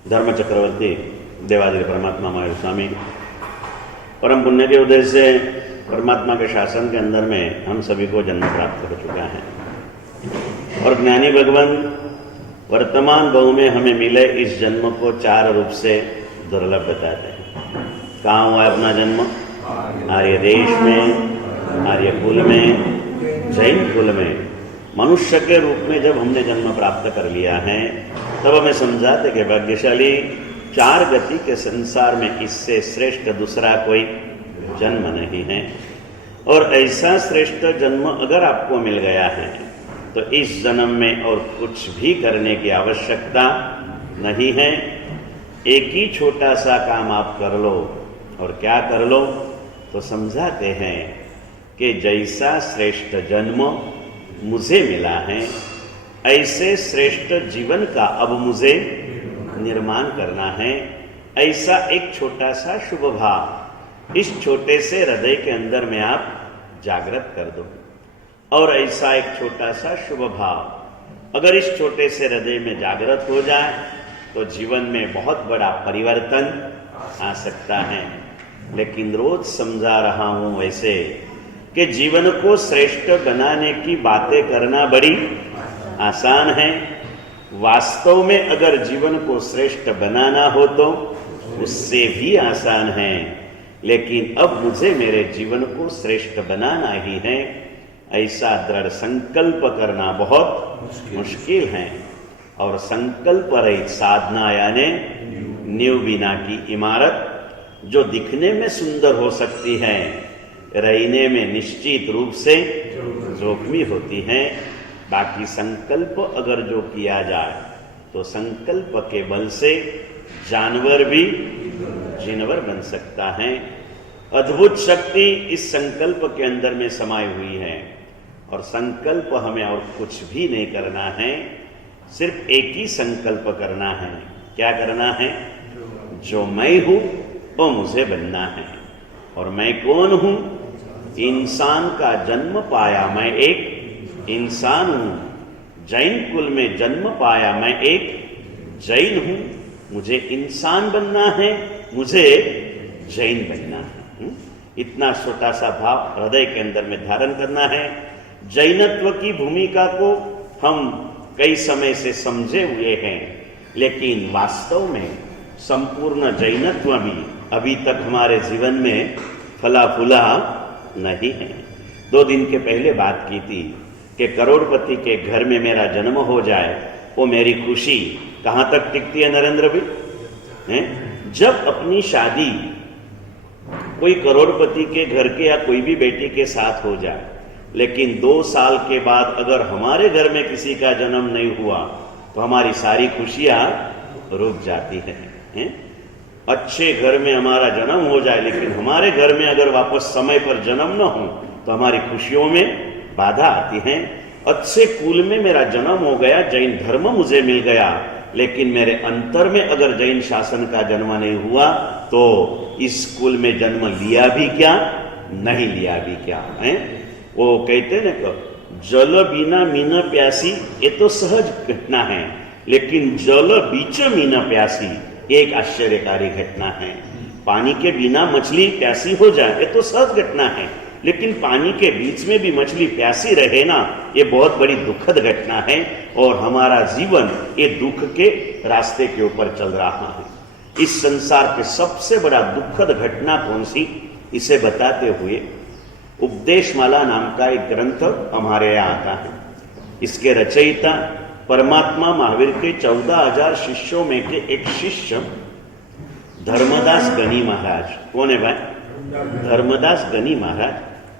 धर्म चक्रवर्ती देवादिदेव परमात्मा महावीर स्वामी परम पुण्य के उदय से परमात्मा के शासन के अंदर में हम सभी को जन्म प्राप्त हो चुका है और ज्ञानी भगवान वर्तमान बहु में हमें मिले इस जन्म को चार रूप से दुर्लभ बताते हैं। कहाँ हुआ है अपना जन्म? आर्य देश में, आर्य कुल में, जैन कुल में। मनुष्य के रूप में जब हमने जन्म प्राप्त कर लिया है तब हमें समझाते कि भाग्यशाली चार गति के संसार में इससे श्रेष्ठ दूसरा कोई जन्म नहीं है। और ऐसा श्रेष्ठ जन्म अगर आपको मिल गया है तो इस जन्म में और कुछ भी करने की आवश्यकता नहीं है। एक ही छोटा सा काम आप कर लो। और क्या कर लो? तो समझाते हैं कि जैसा श्रेष्ठ जन्म मुझे मिला है ऐसे श्रेष्ठ जीवन का अब मुझे निर्माण करना है। ऐसा एक छोटा सा शुभ भाव इस छोटे से हृदय के अंदर में आप जागृत कर दो। और ऐसा एक छोटा सा शुभ भाव अगर इस छोटे से हृदय में जागृत हो जाए तो जीवन में बहुत बड़ा परिवर्तन आ सकता है। लेकिन रोज समझा रहा हूं वैसे कि जीवन को श्रेष्ठ बनाने की बातें करना बड़ी आसान है। वास्तव में अगर जीवन को श्रेष्ठ बनाना हो तो उससे भी आसान है। लेकिन अब मुझे मेरे जीवन को श्रेष्ठ बनाना ही है ऐसा दृढ़ संकल्प करना बहुत मुश्किल है। और संकल्प रहित साधना यानी नींव बिना की इमारत जो दिखने में सुंदर हो सकती है रहने में निश्चित रूप से जोखिम होती है। बाकी संकल्प अगर जो किया जाए तो संकल्प के बल से जानवर भी जिनवर बन सकता है। अद्भुत शक्ति इस संकल्प के अंदर में समाई हुई है। और संकल्प हमें और कुछ भी नहीं करना है, सिर्फ एक ही संकल्प करना है। क्या करना है? जो मैं हूं वो मुझे बनना है। और मैं कौन हूं? इंसान का जन्म पाया मैं एक इंसान हूं। जैन कुल में जन्म पाया मैं एक जैन हूं। मुझे इंसान बनना है, मुझे जैन बनना है। इतना छोटा सा भाव हृदय के अंदर में धारण करना है। जैनत्व की भूमिका को हम कई समय से समझे हुए हैं, लेकिन वास्तव में संपूर्ण जैनत्व भी अभी तक हमारे जीवन में फला फूला नहीं है। 2 दिन के पहले बात की थी कि करोड़पति के घर में मेरा जन्म हो जाए वो मेरी खुशी कहां तक टिकती है नरेंद्र भाई? जब अपनी शादी कोई करोड़पति के घर के या कोई भी बेटी के साथ हो जाए, लेकिन 2 साल के बाद अगर हमारे घर में किसी का जन्म नहीं हुआ तो हमारी सारी खुशियां रुक जाती हैं। अच्छे घर में हमारा जन्म हो जाए लेकिन हमारे घर में अगर वापस समय पर जन्म न हो तो हमारी खुशियों में बाधा आती है। अच्छे कुल में मेरा जन्म हो गया, जैन धर्म मुझे मिल गया, लेकिन मेरे अंतर में अगर जैन शासन का जन्म नहीं हुआ तो इस कुल में जन्म लिया भी क्या, नहीं लिया भी क्या है। वो कहते ना कि जल बिना मीन प्यासी ये तो सहज घटना है, लेकिन जल बीच मीन प्यासी एक आश्चर्यकारी घटना है। पानी के बिना मछली प्यासी हो जाए ये तो सहज घटना है, लेकिन पानी के बीच में भी मछली प्यासी रहे ना, ये बहुत बड़ी दुखद घटना है। और हमारा जीवन ये दुख के रास्ते के ऊपर चल रहा है। इस संसार के सबसे बड़ा दुखद घटना कौन सी, इसे बताते हुए उपदेशमाला नाम का एक ग्रंथ हमारे यहाँ आता है। इसके रचयिता परमात्मा महावीर के 14,000 शिष्यों में के एक शिष्य धर्मदास गनी महाराज। कौन है भाई? धर्मदास गनी महाराज,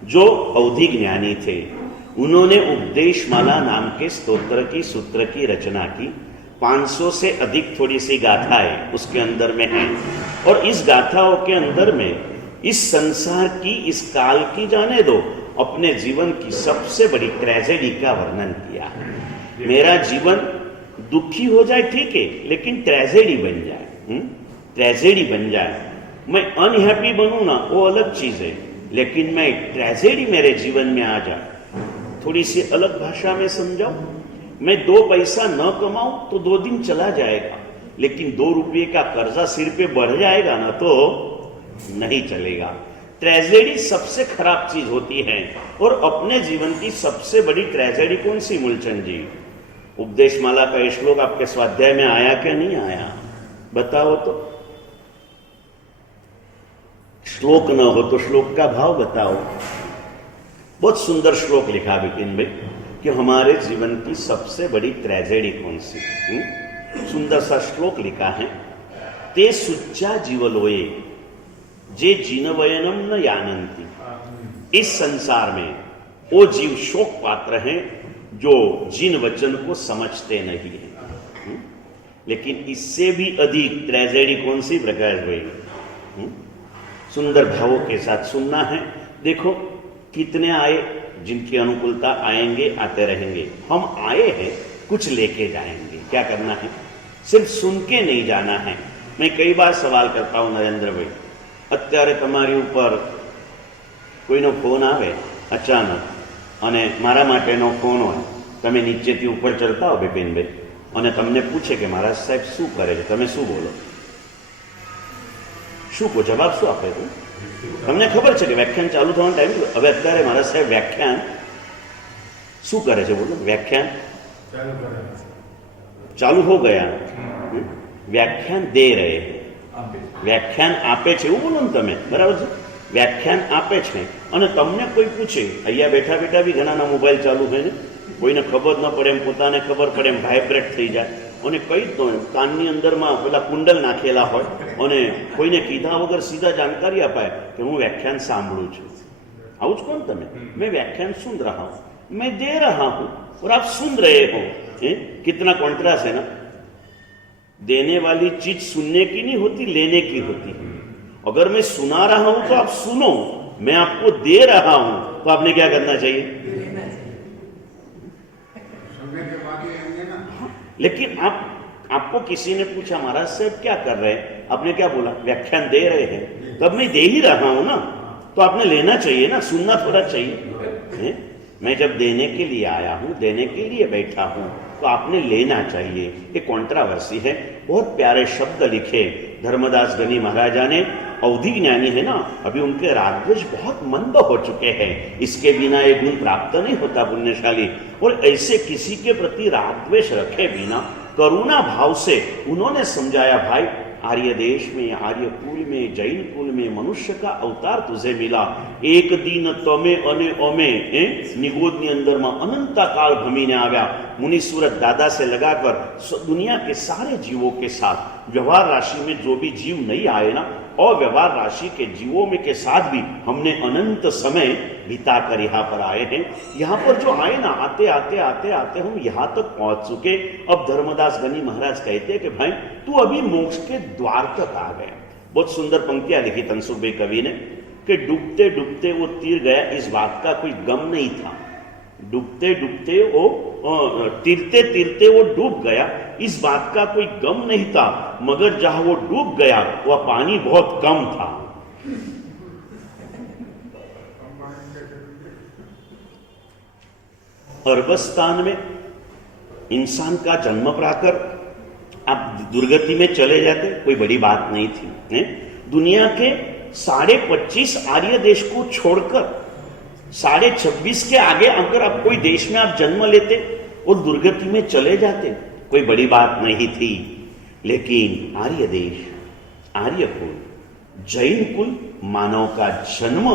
जो अवधि ज्ञानी थे। उन्होंने उपदेशमाला नाम के स्तोत्र की सूत्र की रचना की। 500 से अधिक थोड़ी सी गाथाएं उसके अंदर में हैं। और इस गाथाओं के अंदर में इस संसार की, इस काल की, जाने दो, अपने जीवन की सबसे बड़ी ट्रेजेडी का वर्णन किया है। मेरा जीवन दुखी हो जाए ठीक है, लेकिन ट्रेजेडी बन जाए, ट्रेजेडी बन जाए। मैं अनहैप्पी बनूं ना, वो अलग चीज है, लेकिन मैं ट्रेजेडी मेरे जीवन में आ जाए। थोड़ी सी अलग भाषा में समझाऊं, मैं 2 पैसा न कमाऊं तो 2 दिन चला जाएगा, लेकिन 2 रुपये का कर्जा सिर पे बढ़ जाएगा ना तो नहीं चलेगा। ट्रेजेडी सबसे खराब चीज होती है। और अपने जीवन की सबसे बड़ी ट्रेजेडी कौन सी मूलचंद जी? उपदेश माला का ये श्लोक आपके स्वाध्याय में आया क्या नहीं आया? बताओ तो। श्लोक न हो तो श्लोक का भाव बताओ। बहुत सुंदर श्लोक लिखा बिपिन भाई कि हमारे जीवन की सबसे बड़ी ट्रेजेडी कौन सी? सुंदर सा श्लोक लिखा है, ते सुच्चा जीवलोये जे जीनवयनम न जानन्ति। इस संसार में वो जीव शोक पात्र हैं जो जिन वचन को समझते नहीं है। लेकिन इससे भी अधिक ट्रेजेडी कौन सी प्रकाश भाई? सुंदर भावों के साथ सुनना है। देखो कितने आए, जिनकी अनुकूलता आएंगे, आते रहेंगे। हम आए हैं, कुछ लेके जाएंगे। क्या करना है? सिर्फ सुन के नहीं जाना है। मैं कई बार सवाल करता हूं नरेंद्र भाई, અત્યારે તમારી ઉપર કોઈનો ફોન આવે અચાનક અને મારા માટેનો ફોન હોય, તમે નીચેથી ઉપર ચડતા હો બિપિનભાઈ અને તમને પૂછે કે મહારાજ સાહેબ શું કરે છે, તમે શું બોલો? શું કહો? જવાબ શું આપે? તમને ખબર છે કે વ્યાખ્યાન ચાલુ થવાનો ટાઈમ થયો, હવે અત્યારે મહારાજ સાહેબ વ્યાખ્યાન શું કરે છે? બોલો, વ્યાખ્યાન ચાલુ હો ગયા, વ્યાખ્યાન દે રહે, વ્યાખ્યાન આપે છે એવું બોલો ને તમે, બરાબર છે? વ્યાખ્યાન આપે છે અને તમને કોઈ પૂછે, અહીંયા બેઠા બેઠા બી ઘણાના મોબાઈલ ચાલુ હોય ને, કોઈને ખબર ન પડે એમ પોતાને ખબર પડે એમ વાઇબ્રેટ થઈ જાય અને કઈ તો કાનની અંદરમાં પેલા કુંડલ નાખેલા હોય અને કોઈને કીધા વગર સીધા જાણકારી અપાય કે હું વ્યાખ્યાન સાંભળું છું। આવું જ કોણ તમે? मैं व्याख्यान सुन रहा हूं, मैं दे रहा हूं और आप सुन रहे हो। कितना कॉन्ट्रास्ट है ना। देने वाली चीज सुनने की नहीं होती, लेने की होती है। अगर मैं सुना रहा हूं तो आप सुनो, मैं आपको दे रहा हूं तो आपने क्या करना चाहिए? लेकिन आपको किसी ने पूछा महाराज साहब क्या कर रहे हैं, आपने क्या बोला? व्याख्यान दे रहे हैं। तब मैं दे ही रहा हूं ना, तो आपने लेना चाहिए ना, सुनना थोड़ा चाहिए। मैं जब देने के लिए आया हूं, देने के लिए बैठा हूं, तो आपने लेना चाहिए। ये कॉन्ट्रावर्सी है। बहुत प्यारे शब्द लिखे धर्मदास गनी महाराजा ने। अवधि ज्ञानी है ना, अभी उनके रागद्वेष बहुत मंद हो चुके हैं। इसके बिना ये गुण प्राप्त नहीं होता पुण्यशाली। और ऐसे किसी के प्रति रागद्वेष रखे बिना करुणा भाव से उन्होंने समझाया, भाई आर्य देश में, आर्य कुल में, जैन कुल में मनुष्य का अवतार तुझे मिला। एक दिन तमे अने अमे निगोदनी अंदर में अनंता काल भमीने आव्या। मुनिसूरत दादा से लगाकर दुनिया के सारे जीवों के साथ व्यवहार राशि में जो भी जीव नहीं आए ना, अव्यवहार राशि के जीवों में के साथ भी हमने अनंत समय बिताकर यहाँ पर आए हैं। यहाँ पर जो आए ना, आते आते आते आते हम यहाँ तक पहुंच चुके। अब धर्मदास गनी महाराज कहते हैं कि भाई तू अभी मोक्ष के द्वार तक आ गया। बहुत सुंदर पंक्तियां लिखी तनसुख भाई कवि ने कि डूबते डूबते वो तीर गया, इस बात का कोई गम नहीं था। डूबते डूबते वो तीरते तीरते वो डूब गया, इस बात का कोई गम नहीं था। मगर जहां वो डूब गया वह पानी बहुत कम था। अरबस्तान में इंसान का जन्म पाकर आप दुर्गति में चले जाते, कोई बड़ी बात नहीं थी। दुनिया के 25.5 आर्य देश को छोड़कर 26.5 के आगे अगर आप कोई देश में आप जन्म लेते और दुर्गति में चले जाते, कोई बड़ी बात नहीं थी। लेकिन आर्य देश, आर्य कुल, जैन कुल, मानव का जन्म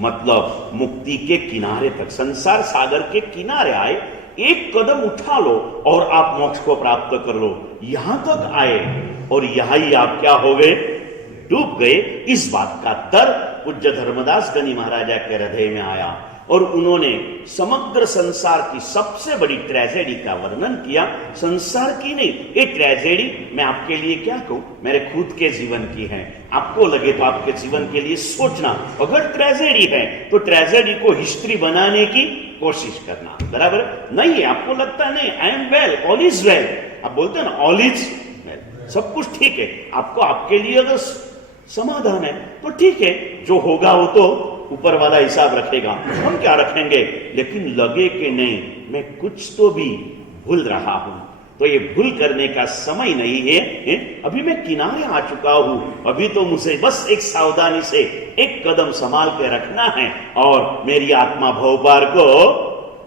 मतलब मुक्ति के किनारे तक, संसार सागर के किनारे आए, एक कदम उठा लो और आप मोक्ष को प्राप्त कर लो। यहां तक आए और यहां ही आप क्या हो गए? डूब गए। इस बात का तर्क पूज्य धर्मदास गनी महाराजा के हृदय में आया और उन्होंने समग्र संसार की सबसे बड़ी ट्रेजेडी का वर्णन किया। संसार की नहीं, ये ट्रेजेडी मैं आपके लिए क्या कहूं, मेरे खुद के जीवन की है। आपको लगे तो आपके जीवन के लिए सोचना। अगर ट्रेजेडी है तो ट्रेजेडी को हिस्ट्री बनाने की कोशिश करना, बराबर नहीं है। आपको लगता है नहीं, I am well, all is well, आप बोलते हैं ना ऑल इज वेल, सब कुछ ठीक है। आपको आपके लिए अगर समाधान है तो ठीक है, जो होगा वो तो ऊपर वाला हिसाब रखेगा, हम क्या रखेंगे। लेकिन लगे कि नहीं, मैं कुछ तो भी भूल रहा हूं, तो ये भूल करने का समय नहीं है, अभी मैं किनारे आ चुका हूं, अभी तो मुझे बस एक सावधानी से एक कदम संभाल के रखना है और मेरी आत्मा भवपार को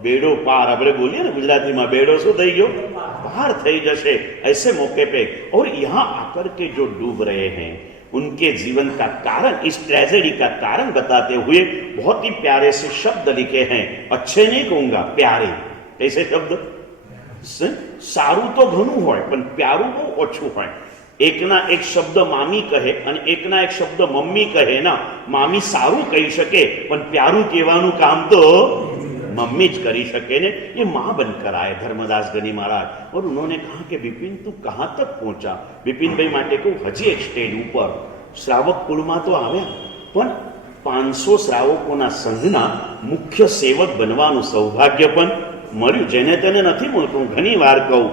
बेड़ो पार, આપણે બોલીએ ને ગુજરાતીમાં બેડો શું થઈ ગયો, पार થઈ જશે ऐसे मौके पे। और यहां आकर के जो डूब रहे हैं उनके जीवन का कारण, इस ट्रेजेडी का कारण बताते हुए बहुत ही प्यारे से शब्द लिखे हैं। अच्छे नहीं कहूंगा, प्यारे। कैसे शब्द? सारू तो घणું હોય પણ પ્યારું બહુ ઓછું હોય। એકના એક શબ્દ મામી કહે અને એકના એક શબ્દ મમ્મી કહે ના, મામી સારું કહી શકે પણ પ્યારું કહેવાનું કામ તો मम्मी ज करी सके ने। ये मां बनकर आए धर्मदास गनी महाराज, और उन्होंने कहा कि विपिन तू कहां तक पहुंचा। विपिन भाई माटे को हजी एक स्टेज ऊपर श्रावक कुल में तो आव्या, पण 500 श्रावकोना संघना मुख्य सेवक बनवानुं सौभाग्य पण मळ्युं, जेने तेने नथी मळतुं। घणी वार कहूं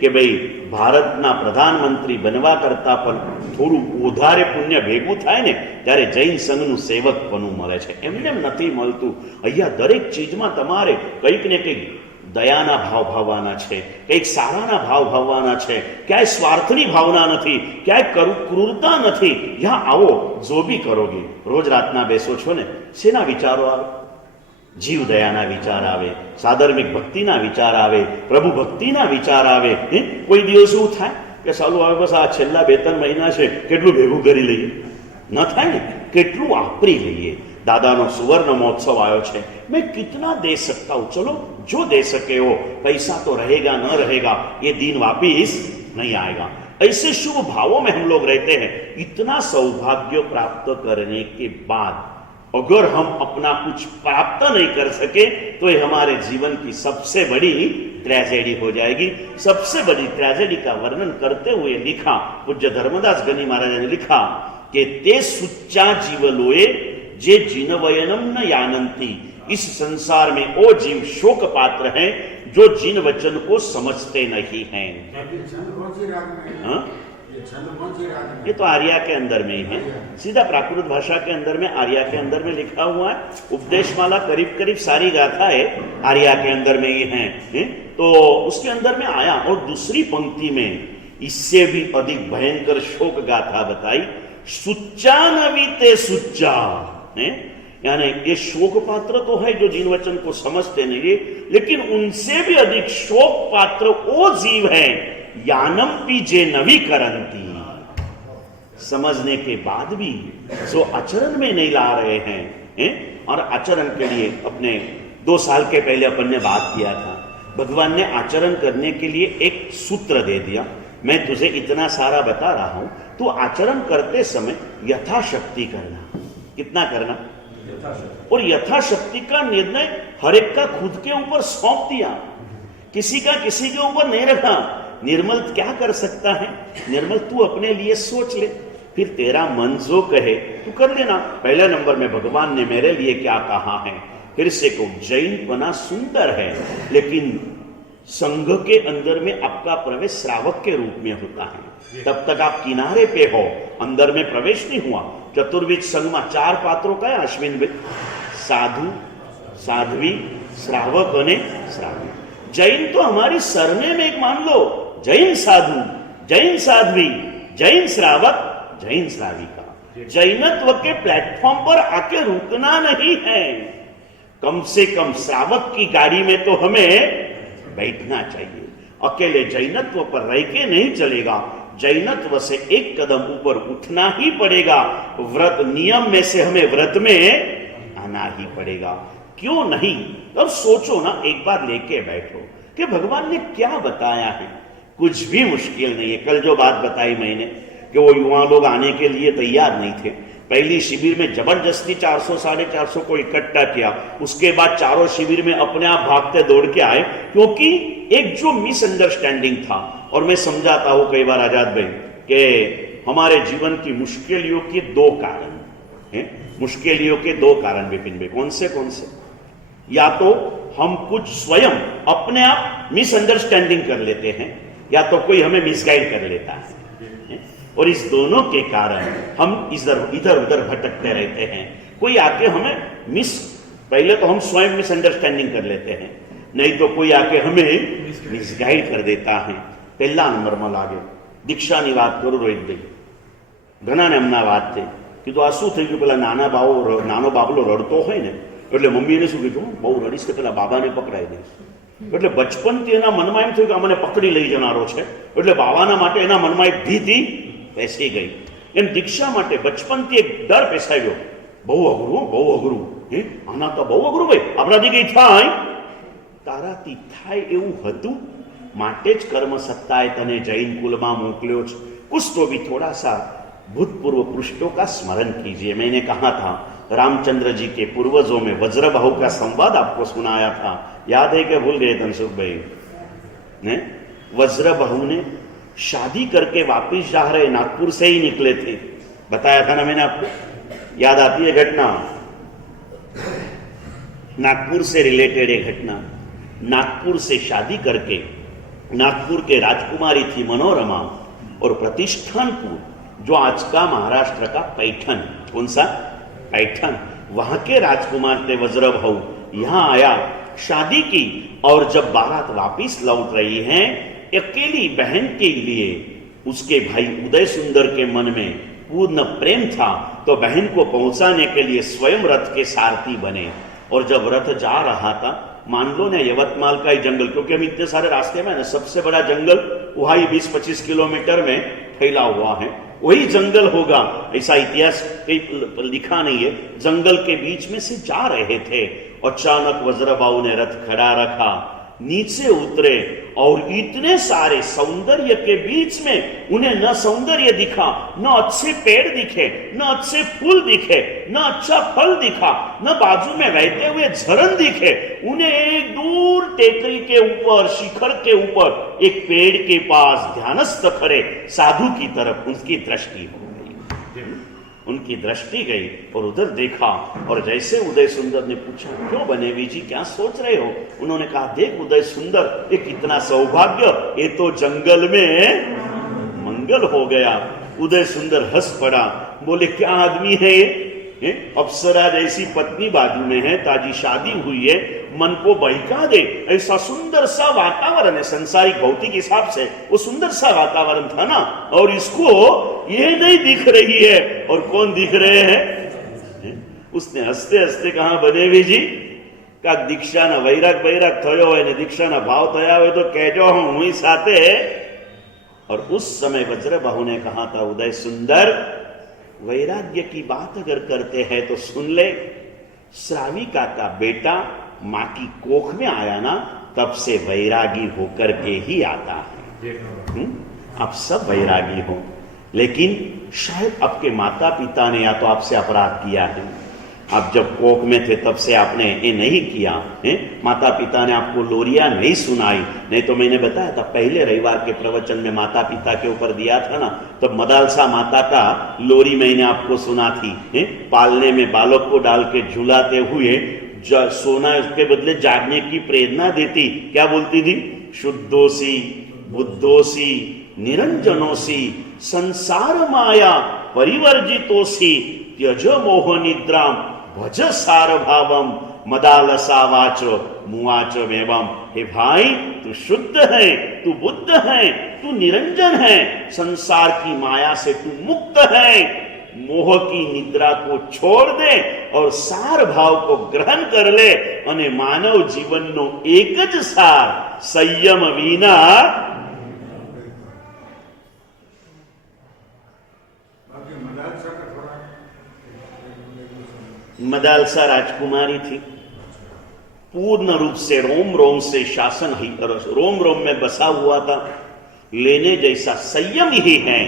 कि भाई भारतना प्रधानमंत्री बनवा करता पण थोड़ू उधारे पुण्य भेगू थाय ने त्यारे जैन संघनु सेवकपणुं मळे छे, एमने नथी मळतुं। अहींया दरेक चीजमां तमारे कंईक ने कंईक दयाना भाव भाववाना छे, कंईक साराना भाव भाववाना छे, क्याय स्वार्थनी भावना नथी, क्याय क्रूरता नथी। यहाँ आवो, जो बी करोगे, रोज रातना बेसो छो ने, शेना विचारो आवे? जीव दयाना विचार आवे, साधर्मिक भक्तिना विचार आवे, प्रभु भक्तिना विचार आवे। कोई दिवस एवुं थाय के सालू आवे बस आ छेल्ला 2-3 महीना छे केटलुं भेगुं करी लईए, न थाय ने, केटलुं वापरी लईए। दादानो सुवर्ण महोत्सव आयो छे, मैं कितना दे सकता हूं, चलो जो दे सके हो, पैसा तो रहेगा न रहेगा, ये दिन वापिस नहीं आएगा। ऐसे शुभ भावों में हम लोग रहते हैं। इतना सौभाग्य प्राप्त करने के बाद अगर हम अपना कुछ प्राप्त नहीं कर सके तो ये हमारे जीवन की सबसे बड़ी ट्रेजेडी हो जाएगी। सबसे बड़ी ट्रेजेडी का वर्णन करते हुए लिखा पूज्य धर्मदास गनी महाराज ने लिखा कि ते सुच्चा जीवलोए जे जिनवयनम न यानंती, इस संसार में वो जीव शोक पात्र हैं जो जिन वचन को समझते नहीं हैं। ये तो आर्या के अंदर में ही है, सीधा प्राकृत भाषा के अंदर में आर्या के अंदर में लिखा हुआ है। उपदेशमाला करीब करीब सारी गाथाएं आर्या के अंदर में ही हैं, तो उसके अंदर में आया। और दूसरी पंक्ति में इससे भी अधिक भयंकर शोक गाथा बताई, सुच्चा नवीते सुच्चा, यानी ये शोक पात्र तो है जो जिन वचन को समझते नहीं, लेकिन उनसे भी अधिक शोक पात्र वो जीव है यानम पी जे नवी करंती, समझने के बाद भी जो आचरण में नहीं ला रहे हैं। और आचरण के लिए अपने 2 साल के पहले अपन ने बात किया था, भगवान ने आचरण करने के लिए एक सूत्र दे दिया, मैं तुझे इतना सारा बता रहा हूं, तो आचरण करते समय यथाशक्ति करना। कितना करना? और यथाशक्ति का निर्णय हर एक का खुद के ऊपर सौंप दिया, किसी का किसी के ऊपर नहीं रखा। निर्मल क्या कर सकता है? निर्मल तू अपने लिए सोच ले, फिर तेरा मन जो कहे तू कर लेना। पहले नंबर में भगवान ने मेरे लिए क्या कहा है? फिर से को जैन पना सुंदर है, लेकिन संघ के अंदर में आपका प्रवेश श्रावक के रूप में होता है। तब तक आप किनारे पे हो, अंदर में प्रवेश नहीं हुआ। चतुर्विध संघ में 4 पात्रों का है अश्विन भाई, साधु, साध्वी, श्रावक और श्रावी। जैन तो हमारी सरनेम एक मान लो, जैन साधु, जैन साध्वी, जैन श्रावक, जैन श्राविका। जैनत्व के प्लेटफॉर्म पर आके रुकना नहीं है, कम से कम श्रावक की गाड़ी में तो हमें बैठना चाहिए। अकेले जैनत्व पर रह के नहीं चलेगा, जैनत्व से एक कदम ऊपर उठना ही पड़ेगा। व्रत नियम में से हमें व्रत में आना ही पड़ेगा। क्यों नहीं? अब सोचो ना, एक बार लेके बैठो कि भगवान ने क्या बताया है। कुछ भी मुश्किल नहीं है। कल जो बात बताई मैंने कि वो युवा लोग आने के लिए तैयार नहीं थे, पहली शिविर में जबरदस्ती 400-450 को इकट्ठा किया, उसके बाद चारों शिविर में अपने आप भागते दौड़ के आए, क्योंकि एक जो मिसअंडरस्टैंडिंग था। और मैं समझाता हूं कई बार आजाद भाई कि हमारे जीवन की मुश्किलों के 2 कारण हैं। मुश्किलों के 2 कारण विपिन भाई, कौन से? या तो हम कुछ स्वयं अपने आप मिसअंडरस्टैंडिंग कर लेते हैं, या तो कोई हमें मिसगाइड कर लेता है। और इस दोनों के कारण हम इधर उधर भटकते रहते हैं। कोई आके हमें पहले तो हम स्वयं मिसअंडरस्टैंडिंग कर लेते हैं, नहीं तो कोई आके हमें मिसगाइड कर देता है। पहला नंबर में लागे दीक्षाની વાત કરું રોહિતભાઈ, ઘણાને એમના વાત થઈ કીધું આ શું થઈ ગયું, પેલા નાનો બાબલો રડતો હોય ને એટલે મમ્મીને શું કીધું, બહુ રડીશ કે પેલા બાબાને પકડાઈ દઈશ। એટલે બચપનથી એના મનમાં એમ થયું કે મને પકડી લઈ જનારો છે, એટલે બાબાના માટે એના મનમાં એક ભીતિ બેસી ગઈ। એમ દીક્ષા માટે બચપનથી એક ડર બેસાવ્યો, બહુ અઘરું હે, આના તો બહુ અઘરું ભાઈ, આપણાથી કઈ થાય, તારાથી થાય એવું હતું, માટે જ કર્મ सत्ताए तने जैन कुल में मोकल्यो। कुछ तो भी थोड़ा सा भूतपूर्व पृष्ठों का स्मरण कीजिए। मैंने कहा था रामचंद्र जी के पूर्वजों में वज्रबाहु का संवाद आपको सुनाया था, याद है कि भूल गए धनसुख भाई ने? वज्रबाहु ने शादी करके वापिस जा रहे नागपुर से ही निकले थे, बताया था ना मैंने आपको, याद आती है घटना? नागपुर से रिलेटेड है घटना। नागपुर से शादी करके नागपुर के राजकुमारी थी मनोरमा, और प्रतिष्ठानपुर जो आज का महाराष्ट्र का पैठन, कौन सा पैठन, वहां के राजकुमार थे वज्रबाहु। यहां आया, शादी की, और जब बारात वापिस लौट रही है, अकेली बहन के लिए उसके भाई उदय सुंदर के मन में पूर्ण प्रेम था, तो बहन को पहुंचाने के लिए स्वयं रथ के सारथी बने। और जब रथ जा रहा था, मान लो ना यवतमाल का ही जंगल, क्योंकि हम इतने सारे रास्ते में ना, सबसे बड़ा जंगल वही 20-25 किलोमीटर में फैला हुआ है, वही जंगल होगा, ऐसा इतिहास कहीं लिखा नहीं है। जंगल के बीच में से जा रहे थे, अचानक वज्रबाहु ने रथ खड़ा रखा, नीचे उतरे, और इतने सारे सौंदर्य के बीच में उन्हें न सौंदर्य दिखा, न अच्छे पेड़ दिखे, न अच्छे फूल दिखे, न अच्छा फल दिखा, न बाजू में बहते हुए झरन दिखे। उन्हें एक दूर टेकरी के ऊपर, शिखर के ऊपर, एक पेड़ के पास ध्यानस्थ खड़े साधु की तरफ उनकी दृष्टि हो गई, उनकी दृष्टि गई, और उधर देखा, और जैसे उदय सुंदर ने पूछा, क्यों बनेवी जी, क्या सोच रहे हो? उन्होंने कहा, देख उदय सुंदर, ये कितना सौभाग्य, ये तो जंगल में मंगल हो गया। उदय सुंदर हंस पड़ा, बोले क्या आदमी है ये? अप्सरा जैसी पत्नी बाजू में है, ताजी शादी हुई है, मन को बहका दे, ऐसा सुंदर सा वातावरण है, संसारिक भौतिक हिसाब से वो सुंदर सा वातावरण था ना, और इसको ये नहीं दिख रही है, और कौन दिख रहे हैं? उसने हंसते हंसते कहा, बनेवी जी का दीक्षा ना वैराग थयो होय ने दीक्षा ना भाव थया होय तो कहजो, हुई साथे। और उस समय वज्रबाहु ने कहा था, उदय सुंदर, वैराग्य की बात अगर करते हैं तो सुन ले, श्राविका का बेटा मां की कोख में आया ना, तब से वैरागी होकर के ही आता है। आप सब वैरागी हो, लेकिन शायद आपके माता पिता ने या तो आपसे अपराध किया है, आप जब कोख में थे तब से आपने ये नहीं किया है, माता पिता ने आपको लोरिया नहीं सुनाई। नहीं तो मैंने बताया था पहले रविवार के प्रवचन में माता पिता के ऊपर दिया था ना, तो मदालसा माता का लोरी मैंने आपको सुना थी, पालने में बालक को डाल के झुलाते हुए सोना उसके बदले जागने की प्रेरणा देती, क्या बोलती थी? शुद्धोसी बुद्धोसी निरंजनोसी संसार माया परिवर्जितोसी त्यज मोह निद्राम भज सार भावम मदालसा वाच मुआच एवं। हे भाई, तू शुद्ध है, तू बुद्ध है, तू निरंजन है, संसार की माया से तू मुक्त है, मोह की निद्रा को छोड़ दे और सार भाव को ग्रहण कर ले, અને માનવ જીવનનો એક જ સાર સંયમ વિના। मदालसा राजकुमारी थी, पूर्ण रूप से रोम रोम से शासन ही, रोम रोम में बसा हुआ था, लेने जैसा संयम ही है,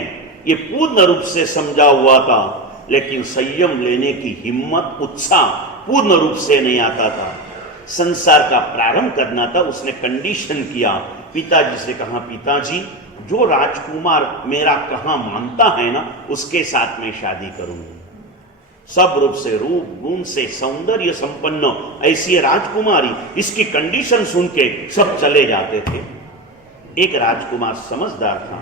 ये पूर्ण रूप से समझा हुआ था, लेकिन संयम लेने की हिम्मत, उत्साह पूर्ण रूप से नहीं आता था। संसार का प्रारंभ करना था, उसने कंडीशन किया, पिताजी से कहा, पिताजी जो राजकुमार मेरा कहा मानता है ना, उसके साथ में शादी करूंगा। सब रूप से, रूप गुण से सौंदर्य संपन्न ऐसी राजकुमारी, इसकी कंडीशन सुन के सब चले जाते थे। एक राजकुमार समझदार था,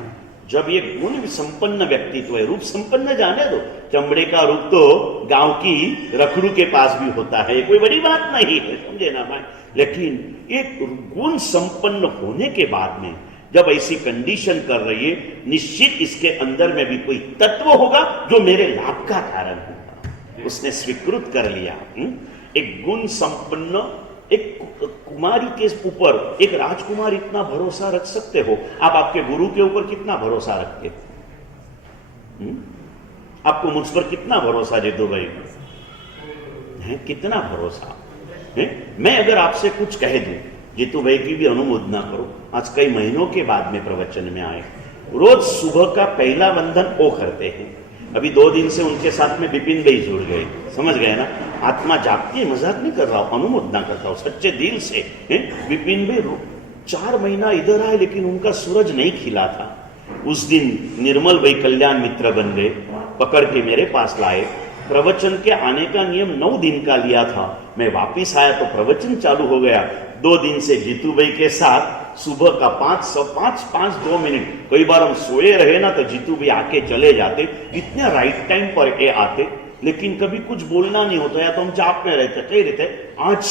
जब ये गुण संपन्न व्यक्तित्व है, रूप संपन्न जाने दो, चमड़े का रूप तो गांव की रखड़ू के पास भी होता है, कोई बड़ी बात नहीं है, समझे ना भाई। लेकिन एक गुण संपन्न होने के बाद में जब ऐसी कंडीशन कर रही है, निश्चित इसके अंदर में भी कोई तत्व होगा जो मेरे लाभ का कारण होगा, उसने स्वीकृत कर लिया। एक गुण संपन्न एक कुमारी के ऊपर एक राजकुमार इतना भरोसा रख सकते हो, आप आपके गुरु के ऊपर कितना भरोसा रखते हो? आपको मुझ पर कितना भरोसा जीतू भाई है? कितना भरोसा है? मैं अगर आपसे कुछ कह दूं, जीतू भाई की भी अनुमोदना करो, आज कई महीनों के बाद में प्रवचन में आए, रोज सुबह का पहला वंदन वो करते हैं। अभी 2 दिन से उनके साथ में विपिन भाई जुड़ गए, समझ गए ना, आत्मा जागती है, मजाक नहीं कर रहा हूं, अनुमोदना करता हूं सच्चे दिल से। विपिन भाई 4 महीना इधर आए लेकिन उनका सूरज नहीं खिला था। उस दिन निर्मल भाई कल्याण मित्र बन गए, पकड़ के मेरे पास लाए। प्रवचन के आने का नियम 9 दिन का लिया था, मैं वापिस आया तो प्रवचन चालू हो गया। 2 दिन से जीतू भाई के साथ सुबह का 5:02 मिनट, कई बार हम सोए रहे ना तो जीतू भाई आके चले जाते, इतने राइट टाइम पर के आते, लेकिन कभी कुछ बोलना नहीं होता, या तो हम चाप में रहते, कहीं रहते। आज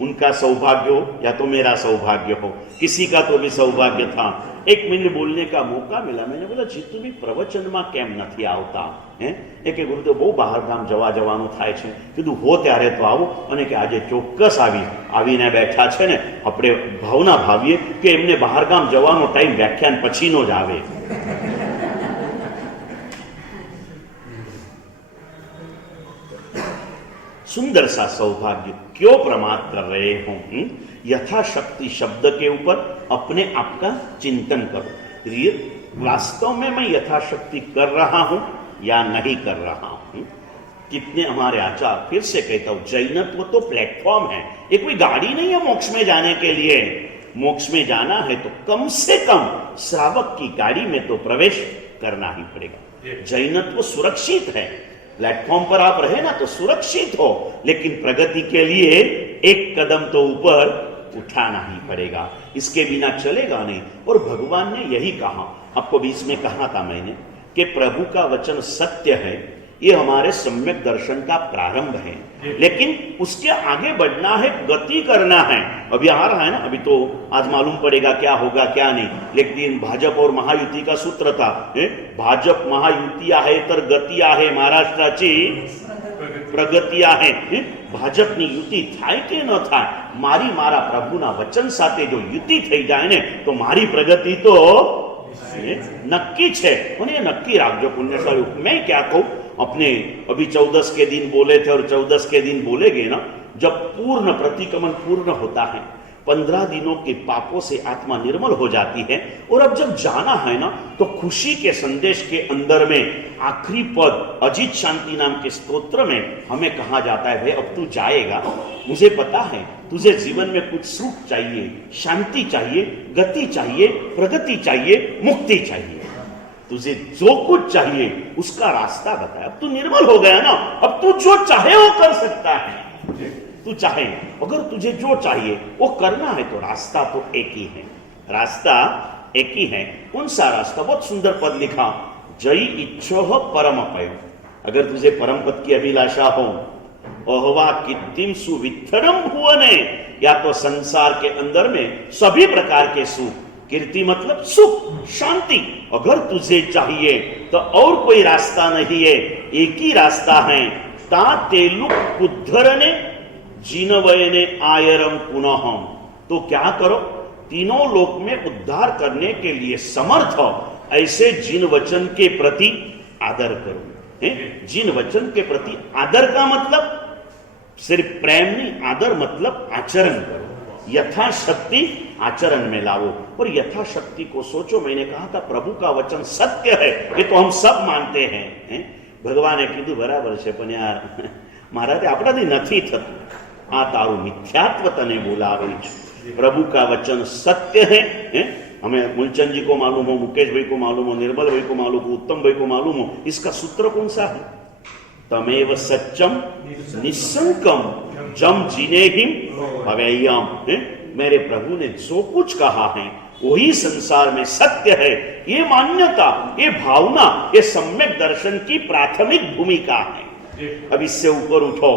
उनका सौभाग्य हो या तो मेरा सौभाग्य हो, किसी का तो भी सौभाग्य था, 1 मिनट बोलने का मौका मिला। मैंने बोला जीतू भाई प्रवचन में केम नहीं आवता है? કે ગુરુદેવ બહુ બહાર ગામ જવાનું થાય છે, કીધું હો ત્યારે તો આવો, અને કે આજે ચોક્કસ આવીને બેઠા છે ને, આપણે ભાવના ભાવીએ કે એમને બહાર ગામ જવાનો ટાઈમ વ્યાખ્યાન પછીનો જ આવે। सुंदर सा सौभाग्य, क्यों प्रमाद कर रहे हो? यथाशक्ति शब्द के ऊपर अपने आप का चिंतन करो, वास्तव में मैं यथाशक्ति कर रहा हूं या नहीं कर रहा हूं। कितने हमारे आचार, फिर से कहता हूं, जैनत्व तो प्लेटफॉर्म है, ये कोई गाड़ी नहीं है मोक्ष में जाने के लिए। मोक्ष में जाना है तो कम से कम श्रावक की गाड़ी में तो प्रवेश करना ही पड़ेगा। जैनत्व सुरक्षित है, प्लेटफॉर्म पर आप रहे ना तो सुरक्षित हो, लेकिन प्रगति के लिए एक कदम तो ऊपर उठाना ही पड़ेगा, इसके बिना चलेगा नहीं। और भगवान ने यही कहा, आपको बीच में कहा था मैंने कि प्रभु का वचन सत्य है, ये हमारे सम्यक दर्शन का प्रारंभ है, लेकिन उसके आगे बढ़ना है, गति करना है। अभी आ रहा है ना, अभी तो आज मालूम पड़ेगा क्या होगा क्या नहीं, लेकिन भाजप और महायुति का सूत्र था, भाजप महायुति आहे तर गति आहे, महाराष्ट्राची प्रगति आहे। भाजपनी युति थाय के न थाय, मारी मारा प्रभुना वचन साथे जो युति થઈ જાય ને તો મારી પ્રગતિ તો नक्की है, नक्की राखजो पुण्यशाली। मैं क्या कहूं, अपने अभी 14 के दिन बोले थे और 14 के दिन बोलेगे ना, जब पूर्ण प्रतिक्रमण पूर्ण होता है, 15 दिनों के पापों से आत्मा निर्मल हो जाती है। और अब जब जाना है ना तो खुशी के संदेश के अंदर में आखिरी पद अजित शांति नाम के स्तोत्र में हमें कहा जाता है, भाई अब तू जाएगा, मुझे पता है तुझे जीवन में कुछ सुख चाहिए, शांति चाहिए, गति चाहिए, प्रगति चाहिए, मुक्ति चाहिए, तुझे जो कुछ चाहिए उसका रास्ता बताया। अब तू निर्मल हो गया ना, अब तू जो चाहे वो कर सकता है। तू चाहे, अगर तुझे जो चाहिए वो करना है तो रास्ता तो एक ही है, रास्ता एक ही है। कौन सा रास्ता? बहुत सुंदर पद लिखा, जय इच्छोह परम पय। अगर तुझे परम पद की अभिलाषा हो, अहवा कीर्तिम सुवित्थरम भुवने, या तो संसार के अंदर में सभी प्रकार के सुख, कीर्ति मतलब सुख, शांति, अगर तुझे चाहिए तो और कोई रास्ता नहीं है, एक ही रास्ता है। ता तेलुक उद्धरने जीनवयने आयरम पुनः। तो क्या करो, तीनों लोक में उद्धार करने के लिए समर्थ हो ऐसे जिन वचन के प्रति आदर करो। जिन वचन के प्रति आदर का मतलब सिर्फ प्रेम नहीं, आदर मतलब आचरण करो, यथाशक्ति आचरण में लाओ। और यथाशक्ति को सोचो, मैंने कहा था प्रभु का वचन सत्य है, ये तो हम सब मानते हैं। भगवाने कीधु बराबर है, पण यार महाराज आपणाथी नथी थतुं, आ तारू मिथ्यात्व तने बोलावे छे। प्रभु का वचन सत्य है, हमें मूलचंद जी को मालूम हो, मुकेश भाई को मालूम हो, निर्मल भाई को मालूम हो, उत्तम भाई को मालूम हो, इसका सूत्र कौन सा है? तमेव सच्चम निसंकम जम जिनेहिम भवेयम। मेरे प्रभु ने जो कुछ कहा है वही संसार में सत्य है, ये मान्यता, ये भावना, ये सम्यक दर्शन की प्राथमिक भूमिका है। अब इससे ऊपर उठो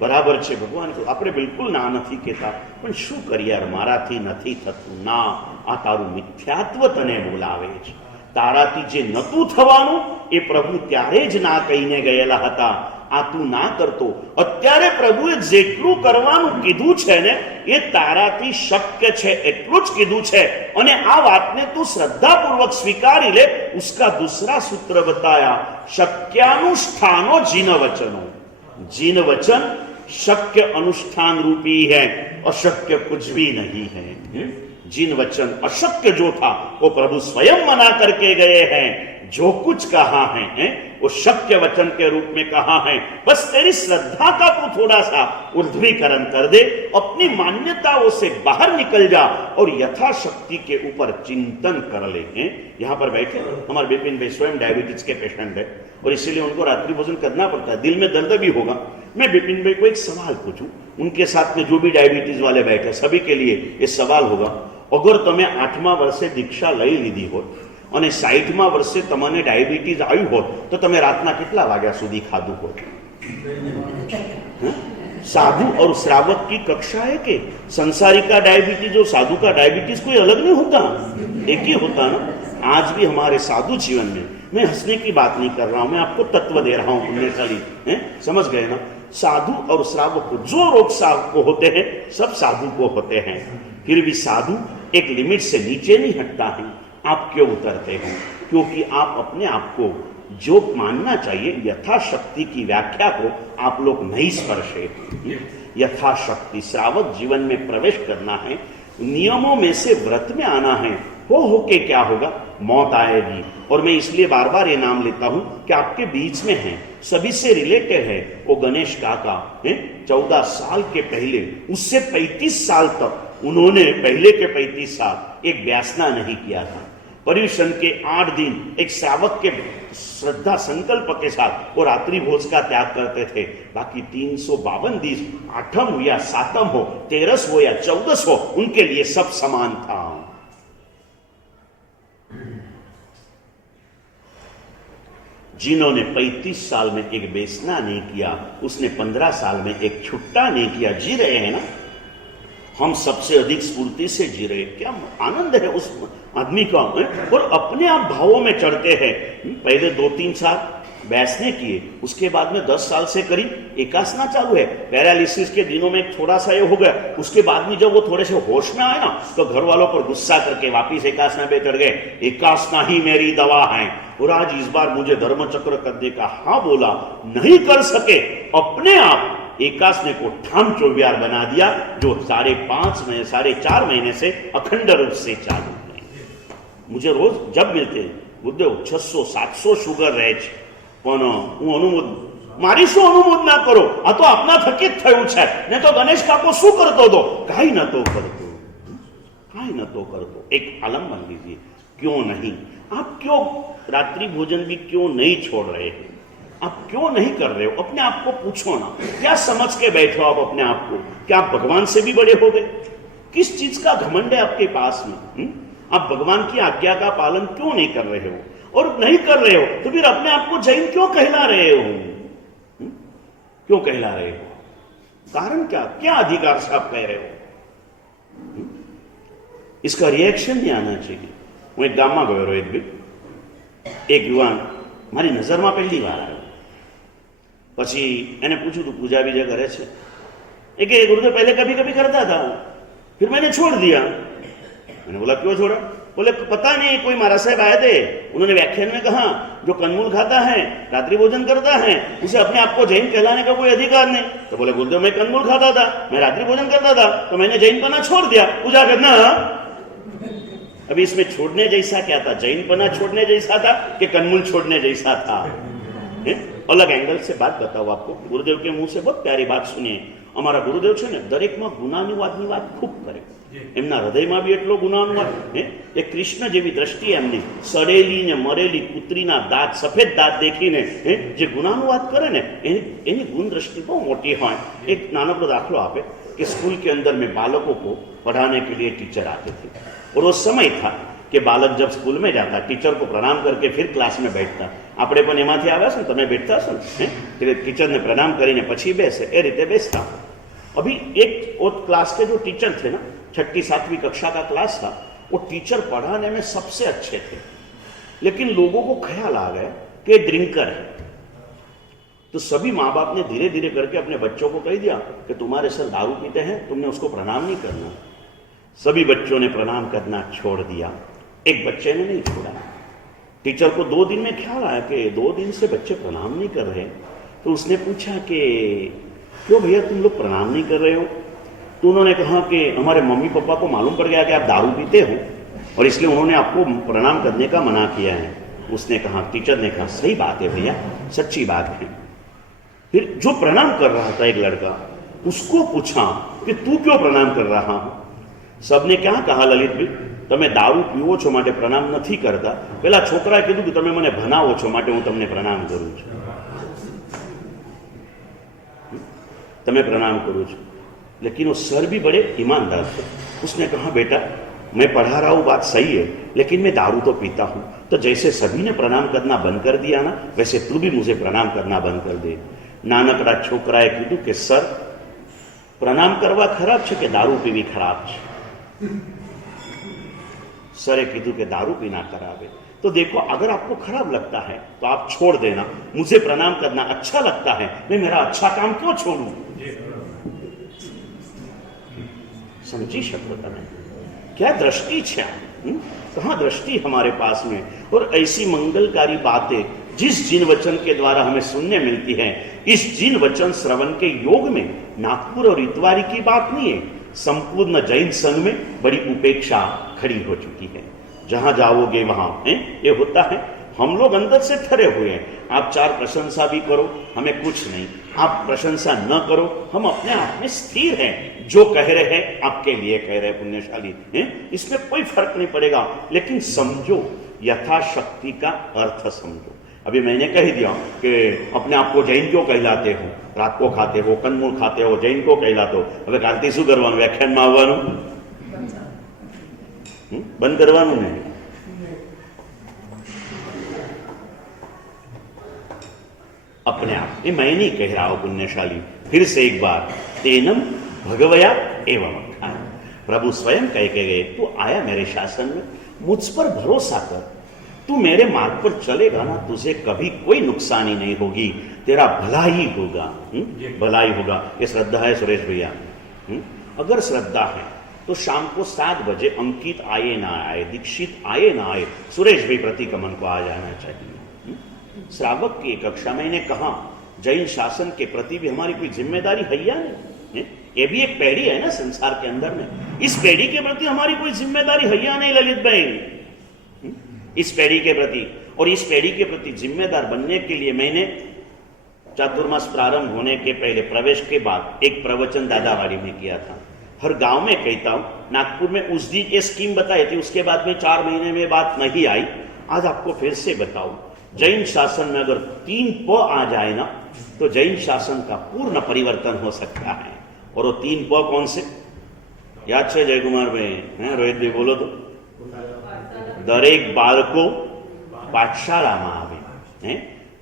बराबर છે ભગવાન આપણે બિલકુલ ના નથી કહેતા, પણ શું કરીએ યાર, મારાથી નથી થતું, ના આ તારું મિથ્યાત્વ તને બોલાવે છે। તારાથી જે નતું થવાનું એ પ્રભુ ત્યારે જ ના કહીને ગયેલા હતા, આ તું ના કરતો। અત્યારે પ્રભુએ જેટલું કરવાનું કીધું છે ને એ તારાથી શક્ય છે એટલું જ કીધું છે, અને આ વાતને તું શ્રદ્ધાપૂર્વક સ્વીકારી લે। उसका दूसरा सूत्र बताया, शक्यानुष्ठानो जिन वचनो। जिन वचन शक्य अनुष्ठान रूपी है, अशक्य कुछ भी नहीं है। जिन वचन अशक्य जो था वो प्रभु स्वयं मना करके गए हैं। जो कुछ कहा है वो शक्य वचन के रूप में कहा है। बस तेरी श्रद्धा का तू थोड़ा सा ऊर्ध्वीकरण कर दे, अपनी मान्यताओं से बाहर निकल जा और यथाशक्ति के ऊपर चिंतन कर ले। यहां पर बैठे हमारे बिपिन भाई स्वयं डायबिटीज के पेशेंट है और इसीलिए उनको रात्रि भोजन करना पड़ता है, दिल में दर्द भी होगा। मैं बिपिन भाई को एक सवाल पूछूं, उनके साथ में जो भी डायबिटीज वाले बैठे सभी के लिए ये सवाल होगा, अगर तमे 8मा वर्षे दीक्षा लई लीधी हो અને 60મા વર્ષે તમને ડાયાબિટીસ આવી હોત તો તમે રાતના કેટલા વાગ્યા સુધી ખાધું હોત? साधु और श्रावक की कक्षा है कि संसारी का डायबिटीज और साधु का डायबिटीज कोई अलग नहीं होता, एक ही होता ना। आज भी हमारे साधु जीवन में, मैं हंसने की बात नहीं कर रहा हूं, मैं आपको तत्व दे रहा हूं पुण्यशाली, समझ गए ना। साधु और श्रावक को जो रोग साधु को होते हैं सब साधु को होते हैं, फिर भी साधु एक लिमिट से नीचे नहीं हटता है। आप क्यों उतरते हो? क्योंकि आप अपने आप को जो मानना चाहिए यथाशक्ति की व्याख्या को आप लोग नहीं स्पर्शे। यथाशक्ति श्रावक जीवन में प्रवेश करना है, नियमों में से व्रत में आना है। हो के क्या होगा? मौत आएगी। और मैं इसलिए बार बार ये नाम लेता हूं कि आपके बीच में है, सभी से रिलेटेड है। वो गणेश काका 14 साल के पहले, उससे 35 साल तक उन्होंने पहले के 35 साल एक व्यासना नहीं किया था। पर्युषण के 8 दिन एक श्रावक के श्रद्धा संकल्प के साथ वो रात्रि भोज का त्याग करते थे। बाकी 352 दिन 8म हो या 7म हो, 13 हो या 14 हो, उनके लिए सब समान था। जिन्होंने 35 साल में एक बेसना नहीं किया, उसने 15 साल में एक छुट्टा नहीं किया। जी रहे हैं ना, हम सबसे अधिक स्फूर्ति से जी रहे। क्या आनंद है उस आदमी का, और अपने आप भावों में चढ़ते हैं। पहले 2-3 साल बैसने किए, उसके बाद में 10 साल से करीब एकासना चालू है। पैरालिसिस के दिनों में थोड़ा सा ये हो गया, उसके बाद में जब वो थोड़े से होश में आए ना तो घर वालों पर गुस्सा करके वापिस एकासना पे चढ़ गए। एकासना ही मेरी दवा है। और आज इस बार मुझे धर्मचक्र करने का हाँ बोला, नहीं कर सके, अपने आप एकासने को ठाम चौबियार बना दिया, जो 4.5 महीने से अखंड रूप से चालू है। मुझे रोज जब मिलते बुद्धदेव 600-700 शुगर रहे छे, पण हूँ अनुमोद मारी शू अनुमोद ना करो, आ तो अपना थकी ज थयुं छे, ने तो गणेश काको शू करतो तो काई नतो करतो, काई नतो करतो। एक आलम्बन लीजिए, क्यों नहीं? आप क्यों रात्रि भोजन भी क्यों नहीं छोड़ रहे हैं? आप क्यों नहीं कर रहे हो? अपने आप को पूछो ना, क्या समझ के बैठे हो आप अपने आप को? क्या आप भगवान से भी बड़े हो गए? किस चीज का घमंड है आपके पास में? आप भगवान की आज्ञा का पालन क्यों नहीं कर रहे हो? और नहीं कर रहे हो तो फिर अपने आप को जैन क्यों कहला रहे हो? क्यों कहला रहे हो? कारण क्या? क्या अधिकार से आप कह रहे हो? इसका रिएक्शन नहीं आना चाहिए। હું એક ગામમાં ગયો એક બી, એક યુવાન મારી નજરમાં પહેલી વાર આવ્યો। પછી એને પૂછ્યું તું પૂજા બીજા કરે છે? एक गुरुदेव पहले कभी कभी करता था, फिर मैंने छोड़ दिया। मैंने बोला क्यों छोड़ा? बोले पता नहीं, कोई महाराज साहब आए थे, उन्होंने व्याख्यान में कहा जो कंदमूल खाता है, रात्रि भोजन करता है, उसे अपने आप को जैन कहलाने का कोई अधिकार नहीं। तो बोले गुरुदेव मैं कंदमूल खाता था, मैं रात्रि भोजन करता था, तो मैंने जैनपना छोड़ दिया, पूजा करना। अभी इसमें छोड़ने जैसा क्या था? जैनपना छोड़ने जैसा था कि कंदमूल छोड़ने जैसा था? अलग एंगल से बात बताओ आपको। गुरुदेव के मुंह से बहुत प्यारी बात सुनिए। અમારા ગુરુદેવ છે ને દરેકમાં ગુનાનુવાદની વાત ખૂબ કરે, એમના હૃદયમાં બી એટલો ગુનાનુવાદ। એ કૃષ્ણ જેવી દ્રષ્ટિ એમની, સડેલી ને મરેલી કૂતરીના દાંત, સફેદ દાંત દેખીને જે ગુનાનુવાદ કરે ને એની ગુણ દ્રષ્ટિ બહુ મોટી હોય। એક નાનકડો દાખલો આપે कि स्कूल के अंदर में बालकों को पढ़ाने के लिए टीचर आते थे। और वो समय था કે બાલક જબ સ્કૂલ में जाता टीचर को प्रणाम करके फिर क्लास में बैठता। આપણે પણ એમાંથી આવ્યા છો ને, તમે બેઠતા છો ને, टीचरને प्रणाम કરીને પછી બેસે, એ રીતે બેસતા। अभी एक वो क्लास के जो टीचर थे ना, 6ठी 7वीं कक्षा का क्लास था, वो टीचर पढ़ाने में सबसे अच्छे थे, लेकिन लोगों को ख्याल आ गया कि ड्रिंकर है। तो सभी माँ बाप ने धीरे धीरे करके अपने बच्चों को कह दिया कि तुम्हारे सर दारू पीते हैं, तुमने उसको प्रणाम नहीं करना। सभी बच्चों ने प्रणाम करना छोड़ दिया, एक बच्चे ने नहीं छोड़ा। टीचर को 2 दिन में ख्याल आया कि 2 दिन से बच्चे प्रणाम नहीं कर रहे। तो उसने पूछा कि क्यों भैया तुम लोग प्रणाम नहीं कर रहे हो? तो उन्होंने कहा कि हमारे मम्मी पापा को मालूम पड़ गया कि आप दारू पीते हो और इसलिए उन्होंने आपको प्रणाम करने का मना किया है। उसने कहा, टीचर ने कहा, सही बात है भैया, सच्ची बात है। फिर जो प्रणाम कर रहा था एक लड़का, उसको पूछा कि तू क्यों प्रणाम कर रहा है? सबने क्या कहा, ललित भाई તમે દારૂ પીવો છો માટે પ્રણામ નથી કરતા। પેલા છોકરાએ કીધું કે તમે મને ભણાવો છો માટે હું તમને પ્રણામ કરું છું, તમે પ્રણામ કરું છું। लेकिन वो सर भी बड़े ईमानदार थे। उसने कहा, बेटा मैं पढ़ा रहा हूँ, बात सही है, लेकिन मैं दारू तो पीता हूँ, तो जैसे सभी ने प्रणाम करना बंद कर दिया ना, वैसे तू भी मुझे प्रणाम करना बंद कर दे। नानकड़ा छोकराए कीधुं कि सर प्रणाम करवा खराब छे कि दारू पीवी खराब छे? सरे कीधुं कि दारू पीना खराब है। तो देखो, अगर आपको खराब लगता है तो आप छोड़ देना, मुझे प्रणाम करना अच्छा लगता है, मैं मेरा अच्छा काम क्यों छोड़ूं? समझी શકો તમે? क्या दृष्टि है, कहाँ दृष्टि हमारे पास में। और ऐसी मंगलकारी बातें जिस जिन वचन के द्वारा हमें सुनने मिलती है, इस जिन वचन श्रवण के योग में नागपुर और इतवारी की बात नहीं है, संपूर्ण जैन संघ में बड़ी उपेक्षा खड़ी हो चुकी है। जहां जाओगे वहां ये होता है। हम लोग अंदर से ठरे हुए हैं। आप 4 प्रशंसा भी करो, हमें कुछ नहीं, आप प्रशंसा न करो, हम अपने आप में स्थिर हैं। जो कह रहे हैं आपके लिए कह रहे हैं, पुण्यशाली हैं, इसमें कोई फर्क नहीं पड़ेगा। लेकिन समझो, यथाशक्ति का अर्थ समझो। अभी मैंने कह दिया कि अपने आप को जैन क्यों कहलाते हो, रात को खाते हो, कंदमूल खाते हो, जैन को कहलाते हो। હવે કાલથી શું કરવાનું? વ્યાખ્યાનમાં આવવાનું, બંધ કરવાનું નહીં। अपने आप, ये मैं नहीं कह रहा हूं पुण्यशाली, फिर से एक बार, तेनम भगवया एवं अखाय, प्रभु स्वयं कह के गए, तू आया मेरे शासन में, मुझ पर भरोसा कर, तू मेरे मार्ग पर चलेगा ना, तुझे कभी कोई नुकसानी नहीं होगी, तेरा भला ही होगा। भला ही होगा। ये श्रद्धा है सुरेश भैया। अगर श्रद्धा है तो शाम को 7 बजे अंकित आए ना आए, दीक्षित आए ना आए, सुरेश भाई प्रतिक्रमण को आ जाना चाहिए। श्रावक की कक्षा मैंने कहा, जैन शासन के प्रति भी हमारी कोई जिम्मेदारी है या नहीं? ये भी एक पेढ़ी है ना संसार के अंदर में, इस पेढ़ी के प्रति हमारी कोई जिम्मेदारी है या नहीं ललित भाई? इस पेढ़ी के प्रति, और इस पेढ़ी के प्रति जिम्मेदार बनने के लिए मैंने चातुर्मास प्रारंभ होने के पहले, प्रवेश के बाद एक प्रवचन दादावाड़ी में किया था। हर गांव में कहता हूं, नागपुर में उस दिन ये स्कीम बताई थी, उसके बाद में 4 महीने में बात नहीं आई। आज आपको फिर से बताऊं, जैन शासन में अगर 3 प आ जाए ना, तो जैन शासन का पूर्ण परिवर्तन हो सकता है। और वो 3 प कौन से याद है जयकुमार भाई? रोहित भाई बोलो तो। दरेक बाळको पाठशालामां आवे,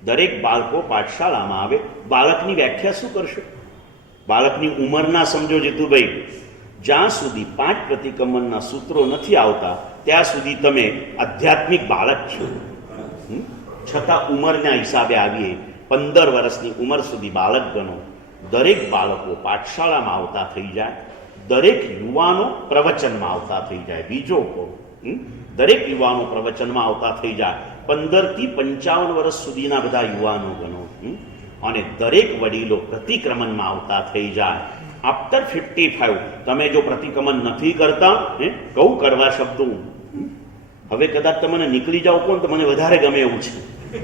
दरेक बाळको पाठशालामां आवे। बाळकनी व्याख्या શું કરશો? બાળકની ઉંમર ના સમજો જીતુભાઈ। જ્યાં સુધી 5 પ્રતિક્રમણના સૂત્રો નથી આવતા ત્યાં સુધી તમે આધ્યાત્મિક બાળક છો। છતાં ઉંમરના હિસાબે આવીએ, 15 વર્ષની ઉંમર સુધી બાળક બનો। દરેક બાળકો પાઠશાળામાં આવતા થઈ જાય, દરેક યુવાનો પ્રવચનમાં આવતા થઈ જાય। બીજો દરેક યુવાનો પ્રવચનમાં આવતા થઈ જાય। 15 થી 55 વર્ષ સુધીના બધા યુવાનો બનો અને દરેક વડીલો પ્રતિક્રમણમાં આવતા થઈ જાય। आफ्टर 55 તમે જો પ્રતિક્રમણ નથી કરતા, કહું કરવા શબ્દો, હવે કદાચ તમને નીકળી જાવ કોણ તો મને વધારે ગમે એવું છે,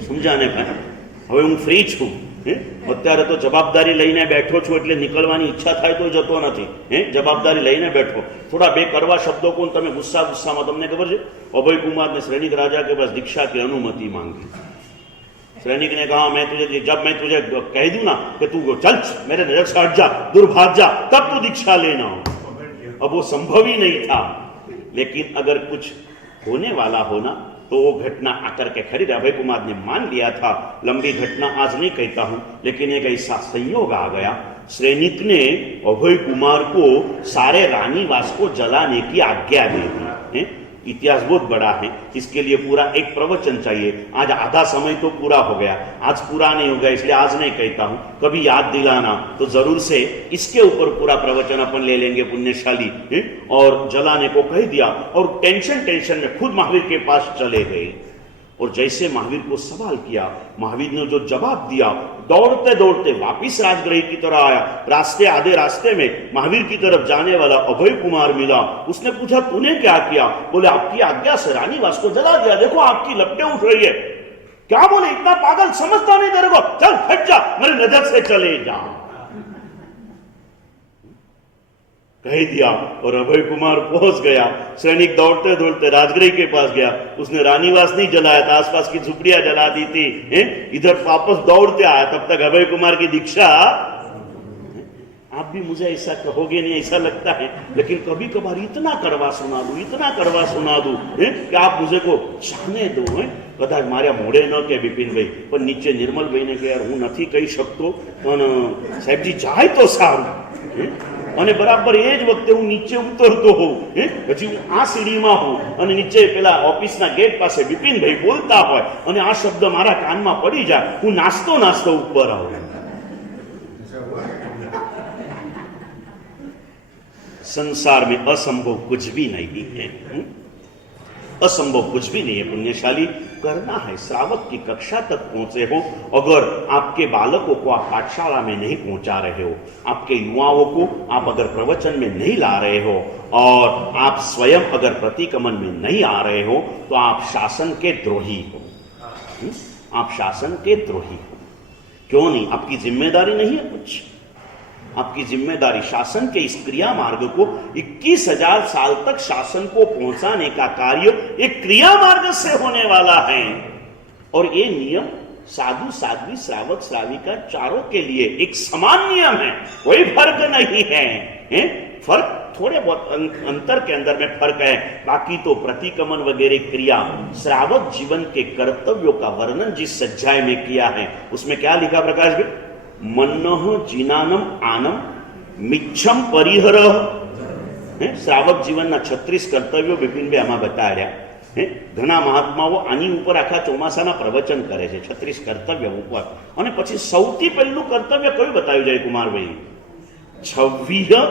સમજાને ભાઈ? હવે હું ફ્રી છું, અત્યારે તો જવાબદારી લઈને બેઠો છું એટલે નીકળવાની ઈચ્છા થાય તો જતો નથી। જવાબદારી લઈને બેઠો, थोड़ा 2 कड़वा शब्दों को તમે गुस्सा में, તમને खबर है अभय कुमार ने सैनिक राजा के पास दीक्षा की अनुमति मांगी। सैनिक ने कहा, जब मैं तुझे कह दूं ना कि तू चल मेरे नजर से हट जा, दूर भाग जा, तब तू दीक्षा लेना हो। अब वो संभव ही नहीं था। लेकिन अगर कुछ होने वाला हो ना तो वो घटना आकर के खरीद। अभय कुमार ने मान लिया था, लंबी घटना आज नहीं कहता हूं, लेकिन एक ऐसा संयोग आ गया, सैनिक ने अभय कुमार को सारे रानीवास को जलाने की आज्ञा दे दी। इतिहास बहुत बड़ा है, इसके लिए पूरा एक प्रवचन चाहिए। आज आधा समय तो पूरा हो गया, आज पूरा नहीं हो गया, इसलिए आज नहीं कहता हूं, कभी याद दिलाना तो जरूर से इसके ऊपर पूरा प्रवचन अपन ले लेंगे पुण्यशाली। और जलाने को कह दिया और टेंशन में खुद महावीर के पास चले गए। और जैसे महावीर को सवाल किया, महावीर ने जो जवाब दिया, दौड़ते दौड़ते वापिस राजगृह की तरह आया। आधे रास्ते में महावीर की तरफ जाने वाला अभय कुमार मिला। उसने पूछा तूने क्या किया? बोले आपकी आज्ञा से रानीवास को जला दिया, देखो आपकी लपटें उठ रही है। क्या बोले? इतना पागल समझता नहीं तेरे को, चल हट जा, मेरी नजर से चले जा, कह दिया। और अभय कुमार पहुंच गया। सैनिक दौड़ते दौड़ते राजगृह के पास गया। उसने रानीवास नहीं जलाया था, आसपास की झुपड़ियां जला दी थी। इधर वापस दौड़ते आया, तब तक अभय कुमार की दीक्षा। आप भी मुझे ऐसा कहोगे नहीं, ऐसा लगता है, लेकिन कभी कभार इतना करवा सुना दू कि आप मुझे को जाने दो। कदाच मारे मोड़े न के विपिन भाई, पर नीचे निर्मल भाई ने कहा हूँ नहीं कही सकतो, पण साहेबजी जाए तो सारू। અને બરાબર એ જ વખતે હું નીચે ઉતરતો હોઉં, પછી હું આ સીડીમાં હોઉં અને નીચે પેલા ઓફિસના ગેટ પાસે વિપિનભાઈ બોલતા હોય અને આ શબ્દ મારા કાનમાં પડી જાય, હું નાસ્તો ઉપર આવું। संसार में असंभव कुछ भी नहीं है, असंभव कुछ भी नहीं है पुण्यशाली। करना है, श्रावक की कक्षा तक पहुंचे हो, अगर आपके बालकों को आप पाठशाला में नहीं पहुंचा रहे हो, आपके युवाओं को आप अगर प्रवचन में नहीं ला रहे हो, और आप स्वयं अगर प्रतिक्रमण में नहीं आ रहे हो, तो आप शासन के द्रोही हो। आप शासन के द्रोही हो। क्यों नहीं? आपकी जिम्मेदारी नहीं है कुछ। आपकी जिम्मेदारी शासन के इस क्रिया मार्ग को 21,000 साल तक शासन को पहुंचाने का कार्य एक क्रिया मार्ग से होने वाला है। और ये नियम साधु साध्वी श्रावक श्राविका चारों के लिए एक समान नियम है, कोई फर्क नहीं है। फर्क थोड़े बहुत अंतर के अंदर में फर्क है, बाकी तो प्रतिक्रमण वगैरह क्रिया श्रावक जीवन के कर्तव्यों का वर्णन जिस अध्याय में किया है, उसमें क्या लिखा प्रकाश भाई? मन्नः जिनानम आनम मिच्छम परिहर। श्रावक जीवन 36 कर्तव्यो विपिन भाई आमा बताड्या। घना महात्माओं आनी ऊपर आखा ચોમાસાના પ્રવચન કરે છે 36 કર્તવ્ય ઉપર, અને પછી સૌથી પહેલું કર્તવ્ય કયું બતાવ્યું જાય કુમારભાઈ? 26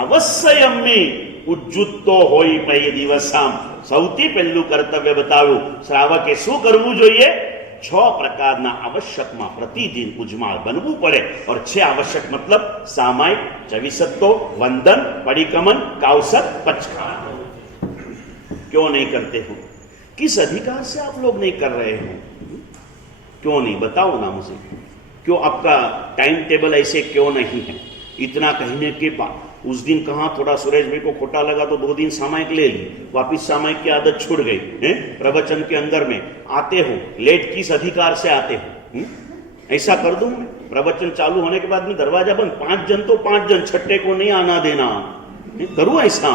આવશ્યમી ઉજ્જુતો હોય પૈ દિવસામ। સૌથી પહેલું કર્તવ્ય બતાવ્યું, શ્રાવકે શું કરવું જોઈએ? 6 પ્રકારના આવશ્યકમાં प्रतिदिन उजमाळ बनવું પડે। और 6 आवश्यक मतलब सामायिक, चविसत्तो, वंदन, परिक्रमण, काउसत, पचखान। क्यों नहीं करते हो? किस अधिकार से आप लोग नहीं कर रहे हो? क्यों नहीं? बताओ ना मुझे, क्यों आपका टाइम टेबल ऐसे क्यों नहीं है? इतना कहने के बाद उस दिन कहा थोड़ा सुरेश भाई को खोटा लगा तो 2 दिन सामायिक ले ली, वापिस सामायिक की आदत छूट गई। प्रवचन के अंदर में आते हो लेट, किस अधिकार से आते हो? ऐसा कर दूं मैं? प्रवचन चालू होने के बाद में दरवाजा बंद, 5 जन तो 5 जन, छठे को नहीं आना देना। करूं ऐसा?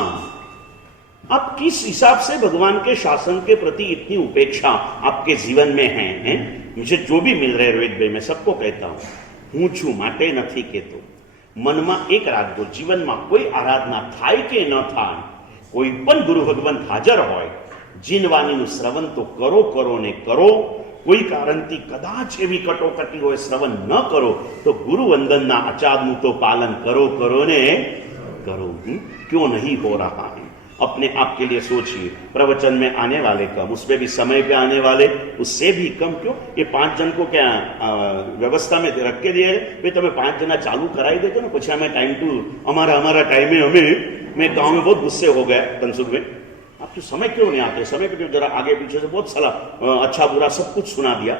आप किस हिसाब से भगवान के शासन के प्रति इतनी उपेक्षा आपके जीवन में है? मुझे जो भी मिल रहे रोहित भाई, मैं सबको कहता हूं, हूं छू माटे नहीं कहतो। मन में एक राखो, जीवन में कोई आराधना थाय के न थाय, कोई पण गुरु भगवंत हाजर होय, जीनवानी श्रवण तो करो ने करो। कोई कारण थी कदाच एवी कटोकटी हो श्रवण न करो तो गुरु वंदन ना आचार्य तो पालन करो ने करो। क्यों नहीं हो रहा है? अपने आप के लिए सोचिए। प्रवचन में आने वाले कम, उसमें भी समय पे आने वाले उससे भी कम। क्यों? ये 5 जन को क्या व्यवस्था में रख के दिए भाई, તમે 5 जना चालू कराई देते ना, પછી हमें टाइम टू हमारा टाइम है। हमें मैं गांव में बहुत गुस्से हो गया तनसुख में, आप तो समय क्यों नहीं आते? समय पे जरा आगे पीछे से बहुत सारा अच्छा बुरा सब कुछ सुना दिया।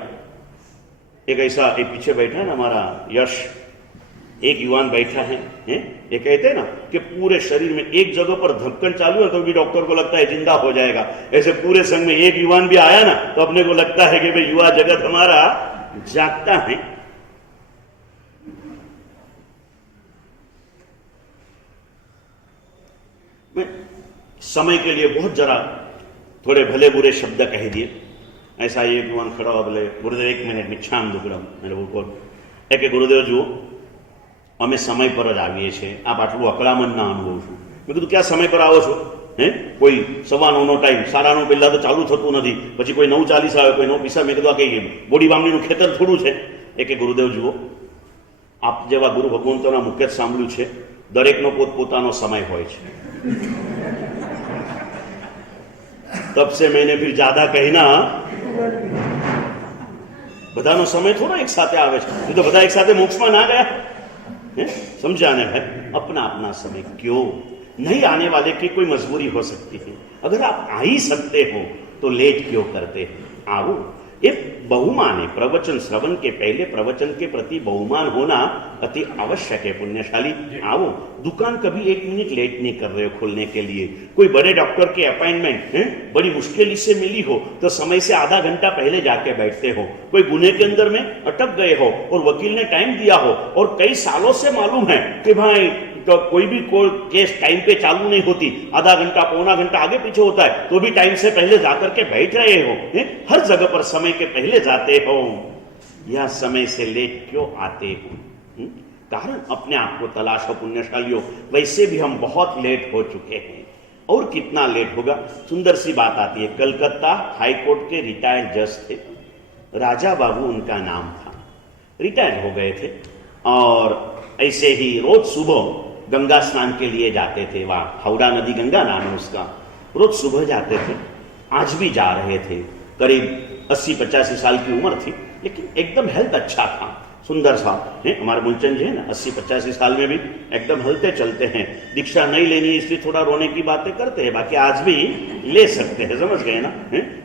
एक ऐसा एक पीछे बैठा है ना हमारा यश, एक युवान बैठा है, ये कहते हैं ना कि पूरे शरीर में एक जगह पर धड़कन चालू है तो भी डॉक्टर को लगता है जिंदा हो जाएगा। ऐसे पूरे संघ में एक युवान भी आया ना तो अपने को लगता है कि भाई युवा जगत हमारा जागता है। समय के लिए बहुत जरा थोड़े भले बुरे शब्द कह दिए। ऐसा एक युवान खड़ा हो बोले गुरुदेव 1 મિનિટ મિચ્છામ દુકડમ એટલે બોલ કે ગુરુદેવ જુઓ અમે સમય પર જ આવીએ છીએ, આપ આટલું અકળામણ ના અનુભવ છું। મેં કીધું ક્યાં સમય પર આવો છો? હે કોઈ 9:15નો ટાઈમ, 9:30 પહેલા તો ચાલુ થતું નથી, પછી કોઈ 9:40 આવે, કોઈ 9:50। મેં કીધું આ કઈ બોડી બામણીનું ખેતર થોડું છે? કે ગુરુદેવ જુઓ આપ જેવા ગુરુ ભગવંતોના મુખ્ય જ સાંભળ્યું છે દરેકનો પોતપોતાનો સમય હોય છે। तब से मैंने फिर ज्यादा कहना बधानो समय थोड़ा एक साथ आवे छे, तो बधा एक साथ मोक्ष में ना गया है? समझा ने भाई? अपना अपना समय क्यों नहीं आने वाले की कोई मजबूरी हो सकती है। अगर आप आ ही सकते हो तो लेट क्यों करते हैं? आओ। एक बहुमान है, प्रवचन श्रवण के पहले प्रवचन के प्रति बहुमान होना अति आवश्यक है। पुण्यशाली आओ। दुकान कभी 1 मिनट लेट नहीं कर रहे हो खोलने के लिए। कोई बड़े डॉक्टर के अपॉइंटमेंट है बड़ी मुश्किल से मिली हो तो समय से आधा घंटा पहले जाके बैठते हो। कोई गुने के अंदर में अटक गए हो और वकील ने टाइम दिया हो और कई सालों से मालूम है कि भाई तो कोई भी केस टाइम पे चालू नहीं होती, आधा घंटा पौना घंटा आगे पीछे होता है, तो भी टाइम से पहले जाकर के बैठ रहे हो। हर जगह पर समय के पहले जाते हो, या समय से लेट क्यों आते हो? कारण अपने आप को तलाशो पुण्यशालियों। वैसे भी हम बहुत लेट हो चुके हैं, और कितना लेट होगा। सुंदर सी बात आती है, कलकत्ता हाईकोर्ट के रिटायर्ड जज थे, राजा बाबू उनका नाम था, रिटायर हो गए थे और ऐसे ही रोज सुबह गंगा स्नान के लिए जाते थे। वहां हावड़ा नदी गंगा नाम है उसका। रोज सुबह जाते थे, आज भी जा रहे थे। करीब 80-85 साल की उम्र थी, लेकिन एकदम हेल्थ अच्छा था, सुंदर सा है। हमारे मुलचंद जी है ना 80-85 साल में भी एकदम हलते चलते हैं। दीक्षा नहीं लेनी इसलिए थोड़ा रोने की बातें करते हैं, बाकी आज भी ले सकते हैं, समझ गए ना?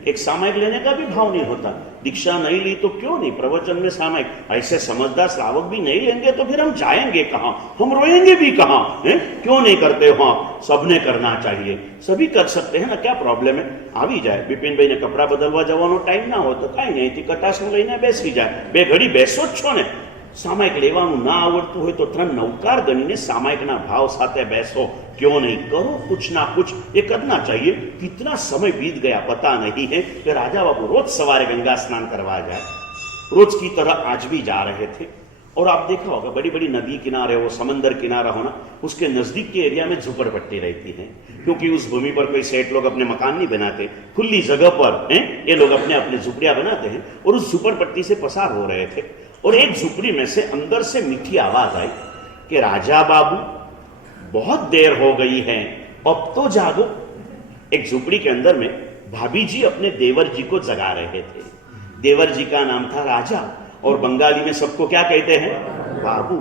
एक सामायिक लेने का भी भाव नहीं होता। दीक्षा नहीं ली तो क्यों नहीं, प्रवचन में सामायिक। ऐसे समझदार श्रावक भी नहीं लेंगे तो फिर हम जाएंगे कहाँ, हम रोएंगे भी कहाँ? क्यों नहीं करते हो? सबने करना चाहिए, सभी कर सकते हैं ना, क्या प्रॉब्लम है? આવી જાય। બિપિન ભાઈ ને કપડા બદલવા જવાનો ટાઈમ ના હોય તો કાંઈ નહીં, અહીંથી કટાસનું લઈને બેસી જાય, 2 ઘડી બેસો જ છો ને। સામાયિક લેવાનું ના આવડતું હોય તો 3 નવકાર ગણીને સામાયિકના ભાવ સાથે બેસો, क्यों नहीं? करो कुछ ना कुछ, ये करना चाहिए। कितना समय बीत गया पता नहीं है कि राजा बाबू रोज सवारे गंगा स्नान करवा जाए, रोज की तरह आज भी जा रहे थे। और आप देखा होगा बड़ी बड़ी नदी किनारे हो, समंदर किनारा हो ना, उसके नजदीक के एरिया में झुपड़पट्टी रहती है, क्योंकि उस भूमि पर कोई सेठ लोग अपने मकान नहीं बनाते, खुली जगह पर ये लोग अपने अपने झुपड़ियां बनाते हैं। और उस झुपड़पट्टी से पसार हो रहे थे और एक झुपड़ी में से अंदर से मीठी आवाज आई कि राजा बाबू बहुत देर हो गई है, अब तो जागो। एक झुपड़ी के अंदर में भाभी जी अपने देवर जी को जगा रहे थे। देवर जी का नाम था राजा, और बंगाली में सबको क्या कहते हैं? बाबू।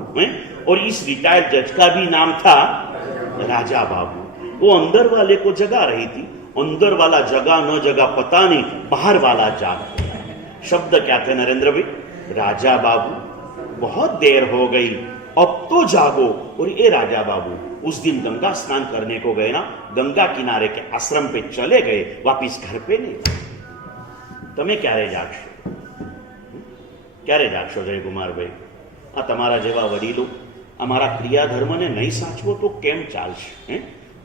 और इस रिटायर्ड जज का भी नाम था राजा बाबू। वो अंदर वाले को जगा रही थी, अंदर वाला जगा न जगा पता नहीं, बाहर वाला जाग। शब्द क्या थे नरेंद्र भाई? राजा बाबू बहुत देर हो गई, अब तो जागो। और ये राजा बाबू उस दिन गंगा स्नान करने को गए ना, गंगा किनारे के आश्रम पे चले गए, वापिस घर पे नहीं। તમે ક્યારે જાગશો? ક્યારે જાગશો જયકુમારભાઈ? આ તમારા જેવા વડીલો અમારા ક્રિયાધર્મને નહીં સાચવો તો કેમ ચાલશે?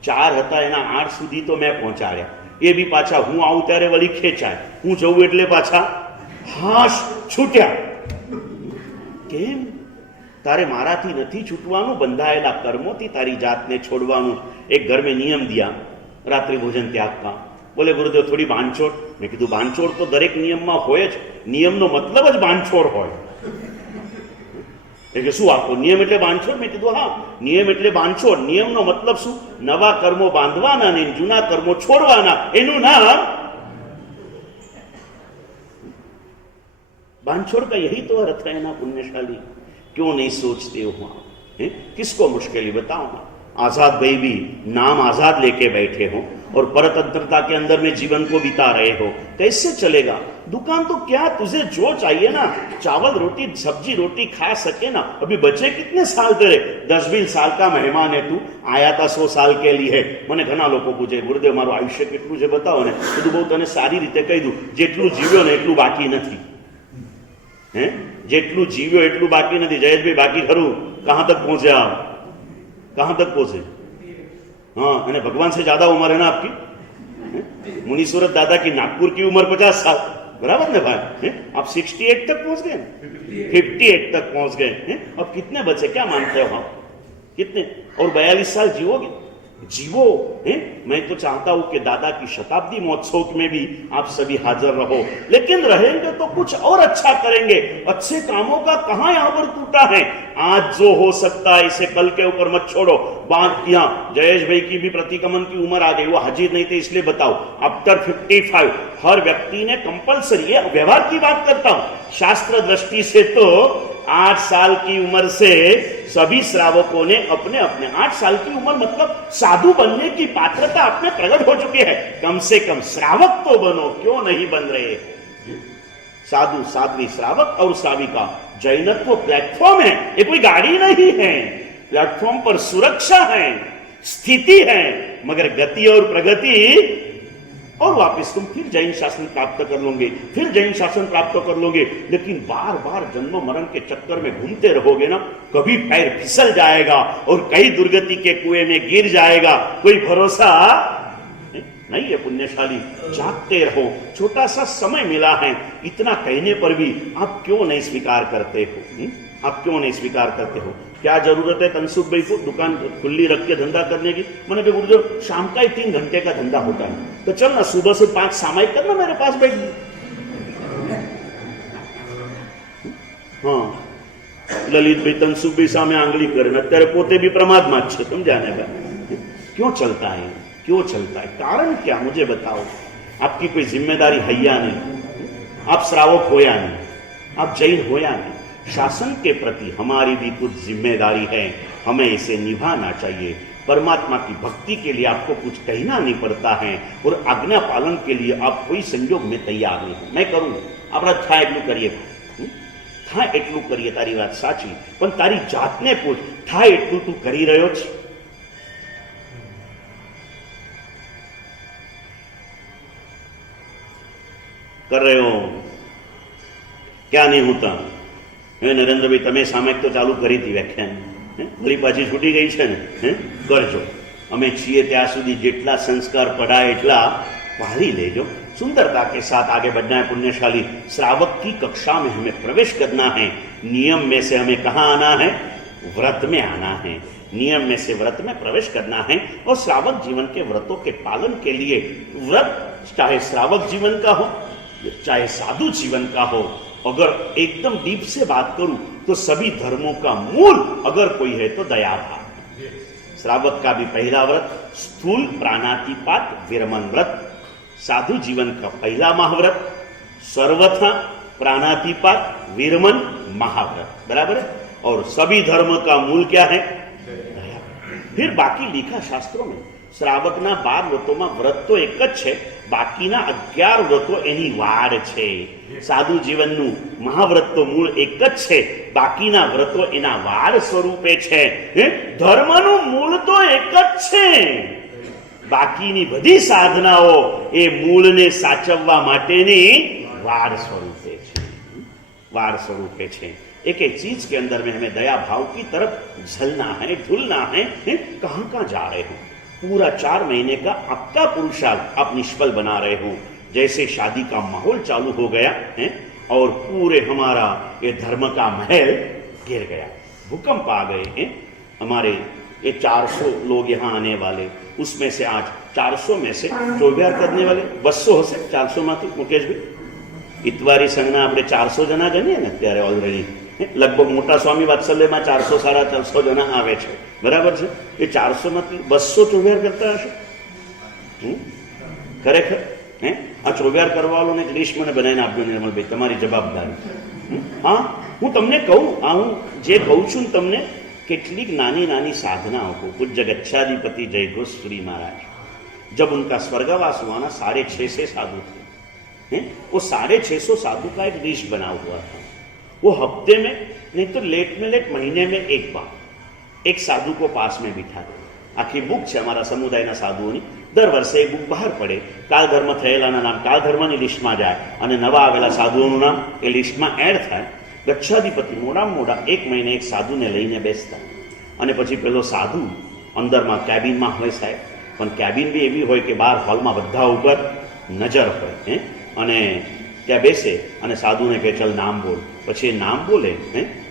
4 હતા એના 8 સુધી તો મેં પહોંચાડ્યા, એ બી પાછા હું આવું ત્યારે વળી ખેંચાય, હું જઉં એટલે પાછા હાશ છૂટ્યા। કેમ? તારે મારાથી નથી છૂટવાનું, બંધાયેલા કર્મોથી તારી જાતને છોડવાનું। એક ઘર में नियम दिया रात्रि भोजन त्याग का। बोले गुरुदेव थोड़ी बांधछोड़। मैं कीधुं बांधछोड़ तो दरेक नियम में होय ज, नियमनो मतलब ज बांधछोड़ होय। એટલે શું આપો નિયમ એટલે બાંધછોડ? મેં કીધું હા, નિયમ એટલે બાંધછોડ। નિયમનો મતલબ શું? નવા કર્મો બાંધવાના ને જૂના કર્મો છોડવાના, એનું નામ बांधछोड़ का यही तो अर्थ है ना पुण्यशाली। क्यों नहीं सोचते हो आप? किसको मुश्किल बताओ ना। आजाद भाई भी नाम आजाद लेके बैठे हो और परतंत्रता के अंदर में जीवन को बिता रहे हो, कैसे चलेगा? दुकान तो क्या, तुझे जो चाहिए ना, चावल रोटी सब्जी रोटी खा सके ना। अभी बचे कितने साल तेरे? 10-20 साल का मेहमान है तू, आया था 100 साल के लिए। મને ઘણા લોકો પૂછે ગુરુદેવ મારું આયુષ્ય કેટલું છે બતાવો ને। બધું બહુ તને સારી રીતે કહી દઉં, જેટલું જીવ્યો ને એટલું બાકી નથી। જેટલું જીવ્યો એટલું બાકી નથી। જયેશભાઈ બાકી ખરું? कहां तक पहुंचे आप? कहां तक पहुंचे? हाँ, અને भगवान से ज्यादा उम्र है ना आपकी? मुनि सूरत दादा की नागपुर की उम्र 50 साल, बराबर ना भाई? आप 68 तक पहुंच गए, 58 तक पहुंच गए। अब कितने बचे, क्या मानते हो आप? कितने? और 42 साल जीवोगे? जीवो है? मैं तो चाहता हूं कि दादा की शताब्दी महोत्सव में भी आप सभी हाजिर रहो, लेकिन रहेंगे तो कुछ और अच्छा करेंगे। अच्छे कामों का कहां यहां पर टूटा है? आज जो हो सकता है इसे कल के ऊपर मत छोड़ो। बात यहां जयेश भाई की भी प्रतिक्रमण की उम्र आ गई, वो हाजिर नहीं थे इसलिए बताओ। आफ्टर 55 हर व्यक्ति ने कंपल्सरी, व्यवहार की बात करता हूं, शास्त्र दृष्टि से तो 8 साल की उम्र से सभी श्रावकों ने अपने अपने 8 साल की उम्र मतलब साधु बनने की पात्रता अपने प्रकट हो चुकी है। कम से कम श्रावक तो बनो, क्यों नहीं बन रहे? साधु, साध्वी, श्रावक और श्राविका, जैनत्व प्लेटफॉर्म है, ये कोई गाड़ी नहीं है। प्लेटफॉर्म पर सुरक्षा है, स्थिति है, मगर गति और प्रगति, और वापस तुम फिर जैन शासन प्राप्त कर लोगे, फिर जैन शासन प्राप्त कर लोगे, लेकिन बार बार जन्म मरण के चक्कर में घूमते रहोगे ना, कभी पैर फिसल जाएगा और कई दुर्गति के कुएं में गिर जाएगा, कोई भरोसा नहीं है। पुण्यशाली, जागते रहो, छोटा सा समय मिला है, इतना कहने पर भी आप क्यों नहीं स्वीकार करते हो? आप क्यों नहीं स्वीकार करते हो? क्या जरूरत है तनसुख भाई को दुकान खुली रख के धंधा करने की? मैंने कहा गुरुदेव शाम का ही 3 घंटे का धंधा होता है, तो चल ना सुबह से 5 सामायिक करना, मेरे पास बैठ गई। हाँ, ललित भाई तनसुख भाई सामने आंगली करे, तेरे पोते भी प्रमाद में अच्छे, तुम जाने का। क्यों चलता है? क्यों चलता है? कारण क्या, मुझे बताओ। आपकी कोई जिम्मेदारी है या नहीं? आप श्रावक हो या नहीं? आप जैन हो या नहीं? शासन के प्रति हमारी भी कुछ जिम्मेदारी है, हमें इसे निभाना चाहिए। परमात्मा की भक्ति के लिए आपको कुछ कहना नहीं पड़ता है, और आज्ञा पालन के लिए आप कोई संयोग में तैयार नहीं हो। मैं करूंगा, आप था एटलू करिए, था एटलू करिए, तारी बात साची, पण तारी जातने पूछ, था एटलू तू करी रह्यो छे? कर रहे हो? क्या नहीं होता? नरेंद्रभाई તમે સામયિક તો ચાલુ કરી હતી વ્યાખ્યાન, વળી પાછી છૂટી ગઈ છે ને, કરજો। અમે છીએ ત્યાં સુધી જેટલા સંસ્કાર પડાય એટલા પાળી લેજો। सुंदरता के साथ आगे बढ़ना है पुण्यशाली। श्रावक की कक्षा में हमें प्रवेश करना है। नियम में से हमें कहाँ आना है? व्रत में आना है। नियम में से व्रत में प्रवेश करना है, और श्रावक जीवन के व्रतों के पालन के लिए, व्रत चाहे श्रावक जीवन का हो चाहे साधु जीवन का हो, अगर एकदम डीप से बात करूं तो सभी धर्मों का मूल अगर कोई है तो दया भाव। श्रावक का भी पहला व्रत स्थूल प्राणातिपात विरमन व्रत, साधु जीवन का पहला महाव्रत सर्वथा प्राणातिपात विरमन महाव्रत, बराबर है। और सभी धर्म का मूल क्या है? दया। फिर बाकी लिखा शास्त्रों में श्रावकना 12 व्रतों व्रत तो एक ज छे, बाकीना 11 व्रतो एनी वाड़ छे। साधु जीवनનું महाव्रत तो मूળ એક જ છે, બાકીના વ્રતો એના વાડ સ્વરૂપે છે। ધર્મનું મૂળ તો એક જ છે, બાકીની બધી સાધનાઓ એ મૂળને સાચવવા માટેની વાડ સ્વરૂપે છે, वार स्वरूपे छे। एक एक चीज के अंदर में हमें दया भाव की तरफ झलना है, ढुलना है। कहां कहां जा रहे हो? पूरा 4 महीने का आपका पुरुषार्थ आप निष्फल बना रहे हो। जैसे शादी का माहौल चालू हो गया है और पूरे हमारा ये धर्म का महल गिर गया, भूकंप आ गए हैं। हमारे ये 400 लोग यहाँ आने वाले, उसमें से आज 400 में से चौबिहार करने वाले 200 હશે 400 માંથી મુકેશભાઈ? ઇતવારી સંઘના આપણે 400 જણા ગણીએ ને ત્યારે ઓલરેડી લગભગ મોટા સ્વામી વાત્સલ્યમાં 400 સાડા 400 જણા આવે છે, બરાબર છે? એ 400 માંથી 200 ચોવિહાર કરતા હશે ખરેખર? આ ચોવિહાર કરવા વાળોને એક લિસ્ટ મને બનાવીને આપજો નિર્મલભાઈ, તમારી જવાબદારી। हाँ, હું તમને કહું, હું જે કહું છું તમને કેટલીક नानी नानी साधनाओं को पूज्य गच्छाधिपति जय घोष श्री महाराज जब उनका स्वर्गवास हुआ ना, 650 साधु थे। वो 650 साधु का एक लिस्ट बना हुआ था। वो हफ्ते में नहीं तो लेट में लेट महीने में एक बार एक साधु को पास में बिठा दे। आखी बुक है हमारा समुदाय साधुओं दर वर्षे एक बुक बहार पड़े, काल धर्म थयेलाना नाम काल धर्म की लिस्ट में जाए और नवा आवेला साधुओं नाम ए लिस्ट में एड थाय। गच्छाधिपति मोड़ा मोड़ा 1 महीने एक साधु ने लईने बेसता અને પછી પેલો સાધુ અંદરમાં કેબિનમાં હોય સાહેબ, પણ કેબિન બી એવી હોય કે બહાર હોલમાં બધા ઉપર નજર હોય અને ત્યાં બેસે અને સાધુને કહે ચલ નામ બોલ, પછી એ નામ બોલે.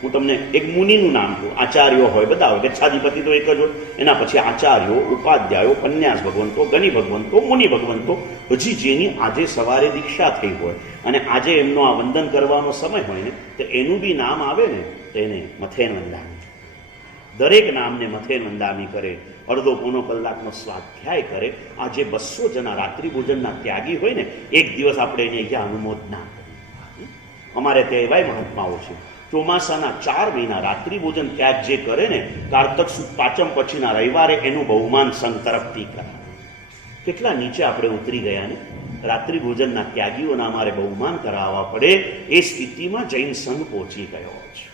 હું તમને એક મુનિનું નામ કહું, આચાર્યો હોય બધા હોય, ગચ્છાધિપતિ તો એક જ હોય, એના પછી આચાર્યો, ઉપાધ્યાયો, પન્યાસ ભગવંતો, ગની ભગવંતો, મુનિ ભગવંતો, હજી જેની આજે સવારે દીક્ષા થઈ હોય અને આજે એમનો આ વંદન કરવાનો સમય હોય ને, તો એનું બી નામ આવે ને તો એને મથેન વંદામી, દરેક નામને મથેન વંદામી કરે, અડધો પોણો કલાકનો સ્વાધ્યાય કરે. આ જે 200 જણા રાત્રિ ભોજનના ત્યાગી હોય ને, એક દિવસ આપણે એને અહીંયા અનુમોદના કરીએ. અમારે ત્યાં એવાય મહાત્માઓ છે, ચોમાસાના 4 મહિના રાત્રિ ભોજન ત્યાગ જે કરે ને, કારતક સુદ પાંચમ પછીના રવિવારે એનું બહુમાન સંઘ તરફથી કરાવે. કેટલા નીચે આપણે ઉતરી ગયા ને, રાત્રિ ભોજનના ત્યાગીઓના અમારે બહુમાન કરાવવા પડે, એ સ્થિતિમાં જૈન સંઘ પહોંચી ગયો છે.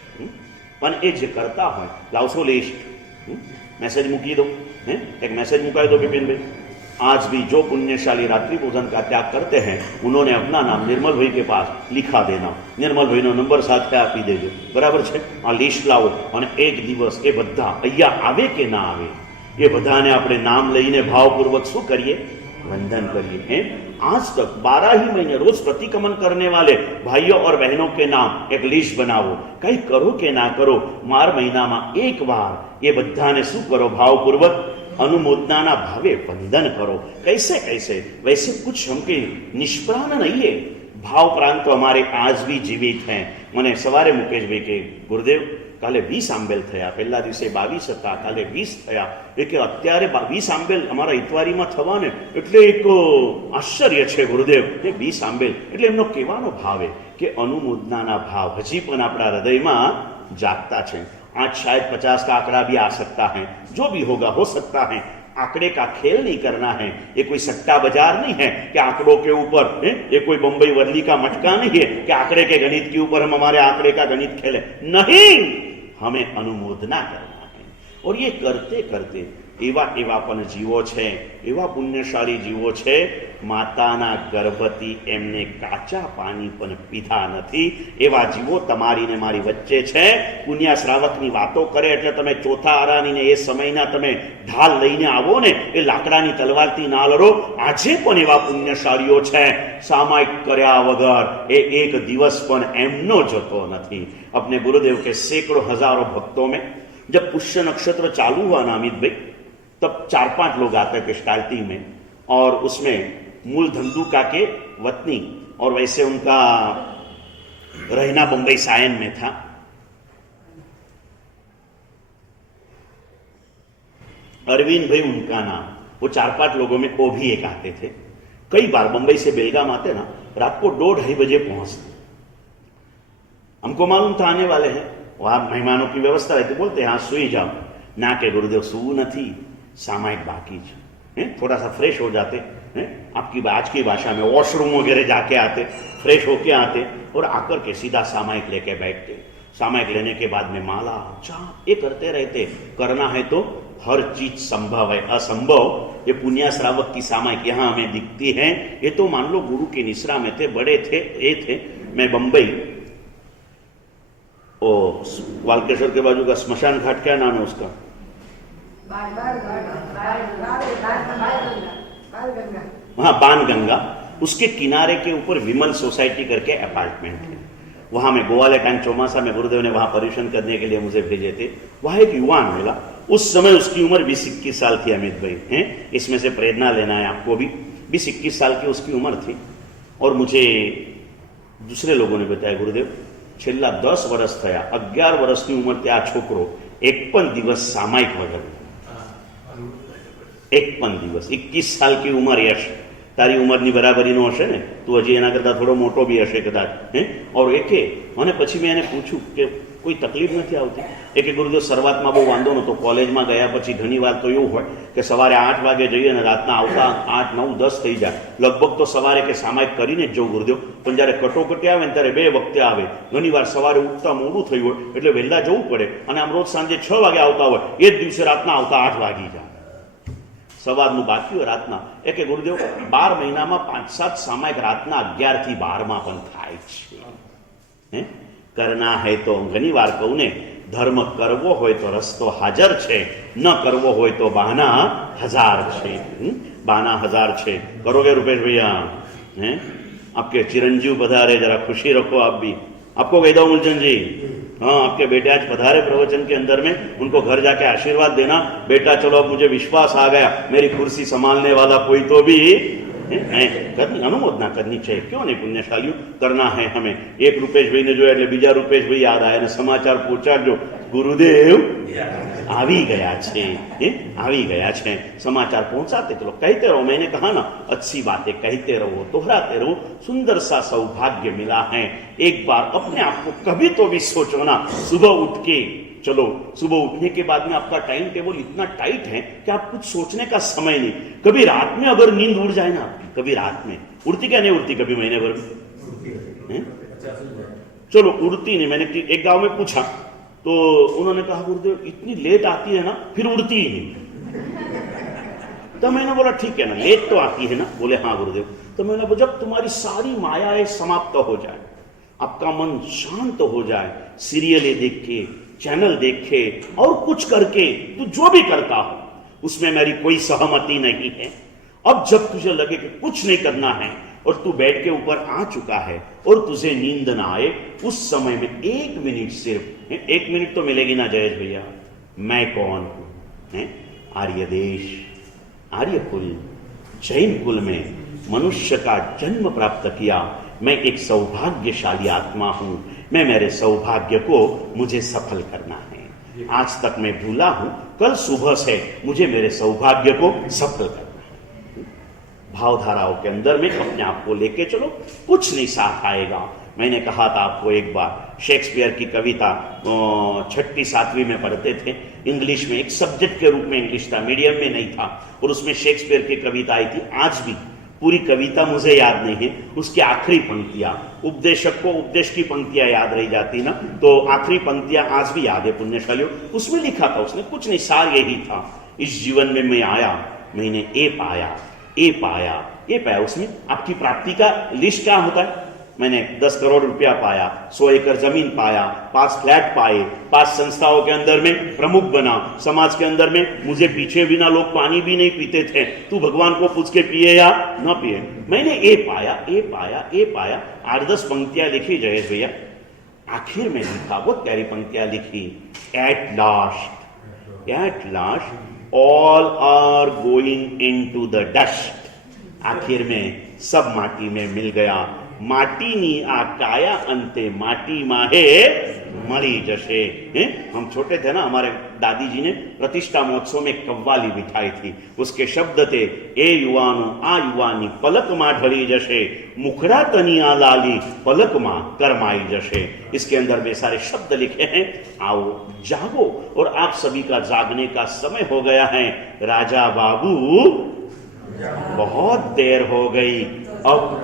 પણ એ જે કરતા હોય, લાવશો લિસ્ટ, मैसेज મૂકી दो, एक मैसेज मुकाई दो विपिन भाई, आज भी जो पुण्यशाली रात्रि भोजन का त्याग करते हैं उन्होंने अपना नाम निर्मल भाई के पास लिखा देना, निर्मल भाई નો નંબર સાથે આપી દેજો, બરાબર છે? આ લિસ્ટ લાવો અને એક દિવસ એ બધા અહીંયા આવે કે ના આવે, એ બધાને આપણે નામ લઈને ભાવપૂર્વક શું કરીએ? वंदन करिए. आज तक 12 ही महीने रोज प्रतिक्रमण करने वाले भाइयों और बहनों के नाम एक लिस्ट बनाओ, कई करो के ना करो, मार महीना में एक बार ये बधाने शू करो? भावपूर्वक अनुमोदना भावे वंदन करो. कैसे कैसे? वैसे कुछ हम के निष्प्राण नहीं है, भाव प्रांत तो हमारे आज भी जीवित हैं. मैंने सवारे मुकेश भाई के गुरुदेव काले 20 आंबेल थया, पहला दिवसे 22 હતા, કાલે 20 થયા. એ કે અત્યારે 20 આંબેલ અમારા ઇતવારીમાં થવાને એટલે એક આશ્ચર્ય છે ગુરુદેવ, કે 20 આંબેલ એટલે એમનો કહેવાનો ભાવ કે અનુમોદનાના ભાવ હજી પણ આપણા હૃદયમાં જાગતા છે. आज शायद 50 का आंकड़ा भी आ सकता है, जो भी होगा हो सकता है. आंकड़े का खेल नहीं करना है, ये कोई सट्टा बाजार नहीं है कि आंकड़ों के ऊपर ये कोई बंबई वर्ली का मटका नहीं है कि आंकड़े के गणित के ऊपर हम हमारे आंकड़े का गणित खेलें. नहीं, हमें अनुमोदना करना है. और ये करते करते એવા એવા પણ જીવો છે, એવા પુણ્યશાળી જીવો છે, માતાના ગર્ભથી એમને કાચા પાણી પણ પીધા નથી, એવા જીવો તમારી ને મારી વચ્ચે છે. પુણ્ય શ્રાવકની વાતો કરે એટલે તમે ચોથા આરાનીને એ સમયના તમે ઢાલ લઈને આવો ને, એ લાકડાની તલવારથી ના લડો. આજે પણ એવા પુણ્યશાળીઓ છે, સામાયિક કર્યા વગર એ એક દિવસ પણ એમનો જતો નથી. अपने गुरुदेव के सैकड़ों हजारों भक्तों में जब पुष्य नक्षत्र चालू हुआ ना अमित भाई, तब 4-5 लोग आते थे स्टार्टिंग में, और उसमें मूल धंधुका के वतनी और वैसे उनका रहना बंबई सायन में था. अरविंद भाई उनका नाम, वो 4-5 लोगों में वो भी एक आते थे. कई बार बंबई से बेलगाम आते ना, रात को 2-2:30 बजे पहुंचते. हमको मालूम था आने वाले हैं, वहां मेहमानों की व्यवस्था रहती, बोलते हाँ सुई जाओ ना, के गुरुदेव सू नहीं, सामायिक बाकी है, थोड़ा सा फ्रेश हो जाते हैं, आपकी आज की भाषा में वॉशरूम वगैरह जाके आते, फ्रेश होके आते और आकर के सीधा सामायिक लेके बैठते. सामायिक लेने के बाद में माला जाप ये करते रहते. करना है तो हर चीज संभव है, असंभव ये पुण्य श्रावक की सामायिक यहाँ हमें दिखती है. ये तो मान लो गुरु के निश्रा में थे, बड़े थे, ये थे. मैं बंबई ओ वालकेश्वर के बाजू का स्मशान घाट, क्या नाम है उसका? हाँ, बाणगंगा. उसके किनारे के ऊपर विमल सोसाइटी करके अपार्टमेंट है. वहां में गोवाले टाइम चौमासा में गुरुदेव ने वहां पर्यवेक्षण करने के लिए मुझे भेजे थे. वहां एक युवान मिला, उस समय उसकी उम्र 20-21 साल थी. अमित भाई हैं, इसमें से प्रेरणा लेना है आपको भी. 20-21 साल की उसकी उम्र थी. और मुझे दूसरे लोगों ने बताया गुरुदेव છેલ્લા 10 વર્ષ થયા, 11 વર્ષની ઉંમર ત્યાં છોકરો એક પણ દિવસ સામાયિક વગર, એક પણ દિવસ. 21 साल की उम्र यश, તારી ઉંમરની બરાબરીનો હશે ને, તું હજી એના કરતાં થોડો મોટો બી હશે કદાચ. और એકે અને પછી મેં એને પૂછ્યું કે કોઈ તકલીફ નથી આવતી? એ કે ગુરુદેવ શરૂઆતમાં બહુ વાંધો નહોતો, કોલેજમાં ગયા પછી ઘણી વાર તો એવું હોય કે સવારે 8 વાગે જઈએ અને રાતના આવતા 8, 9, 10 થઈ જાય. લગભગ તો સવારે કે સામાયિક કરીને જ જવું ગુરુદેવ, પણ જ્યારે કટોકટી આવે ને ત્યારે 2 વખતે આવે. ઘણી વાર સવારે ઉઠતા મોડું થયું હોય એટલે વહેલા જવું પડે, અને આમ રોજ સાંજે 6 વાગે આવતા હોય, એ જ દિવસે રાતના આવતા 8 વાગી જાય. સવારનું બાકી હોય રાતના. એ કે ગુરુદેવ 12 મહિનામાં 5-7 સામાયિક રાતના 11 થી 12 માં પણ થાય છે. करना है तो घनी बार कहूँ ने ધર્મ કરવો હોય તો રસ્તો હાજર છે, ન કરવો હોય तो बहाना हजार છે। बहाना हजार છે। करोगे रुपेश भैया? हैं आपके चिरंजीव पधारे, जरा खुशी रखो आप भी। आपको कह दो मूलचंद जी, हाँ आपके बेटे आज पधारे प्रवचन के अंदर में, उनको घर जाके आशीर्वाद देना, बेटा चलो अब मुझे विश्वास आ गया मेरी कुर्सी संभालने वाला कोई तो भी करनी, अनुमोदना करनी चाहिए। क्यों नहीं पुण्यशालियों, करना है हमें। एक रुपेश भाई ने जो है बीजा रुपेश भाई याद आया ने समाचार पहुंचा जो गुरुदेव આવી ગયા છે, આવી ગયા છે। समाचार पहुंचाते चलो, कहते रहो। मैंने कहा ना, अच्छी बातें कहते रहो, दोहराते रहो, सुंदर सा सौभाग्य मिला है। एक बार अपने आप को कभी तो भी सोचो ना, सुबह उठ के चलो, सुबह उठने के बाद में आपका टाइम टेबल इतना टाइट है कि आप कुछ सोचने का समय नहीं। कभी रात में अगर नींद उड़ जाए ना आपकी, कभी रात में उड़ती क्या नहीं उड़ती, कभी महीने भर में चलो उड़ती नहीं। मैंने एक गांव में पूछा तो उन्होंने कहा गुरुदेव इतनी लेट आती है ना, फिर उड़ती ही नहीं। तो मैंने बोला ठीक है ना, लेट तो आती है ना? बोले हाँ गुरुदेव। तो मैंने बोला जब तुम्हारी सारी मायाएं समाप्त हो जाए, आपका मन शांत हो जाए, सीरियलें देख के, चैनल देख के और कुछ करके, तू जो भी करता हो उसमें मेरी कोई सहमति नहीं है। अब जब तुझे लगे कि कुछ नहीं करना है और तू बेड के ऊपर आ चुका है और तुझे नींद ना आए, उस समय में 1 मिनट, सिर्फ 1 मिनट तो मिलेगी ना जयेश भैया। मैं कौन हूं? आर्य देश, आर्य कुल, जैन कुल में मनुष्य का जन्म प्राप्त किया। मैं एक सौभाग्यशाली आत्मा हूं। मैं मेरे सौभाग्य को मुझे सफल करना है। आज तक मैं भूला हूं, कल सुबह से मुझे मेरे सौभाग्य को सफल करना। भावधाराओं के अंदर में अपने आप को लेके चलो, कुछ नहीं साथ आएगा। मैंने कहा था आपको एक बार, शेक्सपियर की कविता 6ठी 7वीं में पढ़ते थे इंग्लिश में, एक सब्जेक्ट के रूप में इंग्लिश था, मीडियम में नहीं था, और उसमें शेक्सपियर की कविता आई थी। आज भी पूरी कविता मुझे याद नहीं है, उसकी आखिरी पंक्तियां, उपदेशक को उपदेश की पंक्तियां याद रह जाती ना, तो आखिरी पंक्तियां आज भी याद है पुण्यशालियों। उसमें लिखा था उसने, कुछ नहीं, सार यही था, इस जीवन में मैं आया, मैंने ए पाया, ए पाया, ए पाया। उसमें आपकी प्राप्ति का लिस्ट क्या होता है? मैंने 10 करोड़ रुपया पाया, 100 एकड़ जमीन पाया, 5 फ्लैट पाए, 5 संस्थाओं के अंदर में प्रमुख बना, समाज के अंदर में मुझे पीछे बिना लोग पानी भी नहीं पीते थे, तू भगवान को पूछ के पिए या ना पिए। मैंने ए पाया, ए पाया, ए पाया। 8-10 पंक्तियां लिखी जयेश भैया, आखिर में लिखा, बहुत प्यारी पंक्तियां लिखी, at last all are going into the dust. आखिर में सब माटी में मिल गया। माटीनी आ काया अंते माटी माहे मरी जशे। हम छोटे थे ना, हमारे दादी जी ने प्रतिष्ठा महोत्सव में कव्वाली बिठाई थी, उसके शब्द थे, ए युवानो आ युवानी पलक मां ढली जशे, मुखड़ा तनिया लाली पलक मां करमाई जशे। इसके अंदर वे सारे शब्द लिखे हैं। आओ जागो, और आप सभी का जागने का समय हो गया है। राजा बाबू बहुत देर हो गई, अब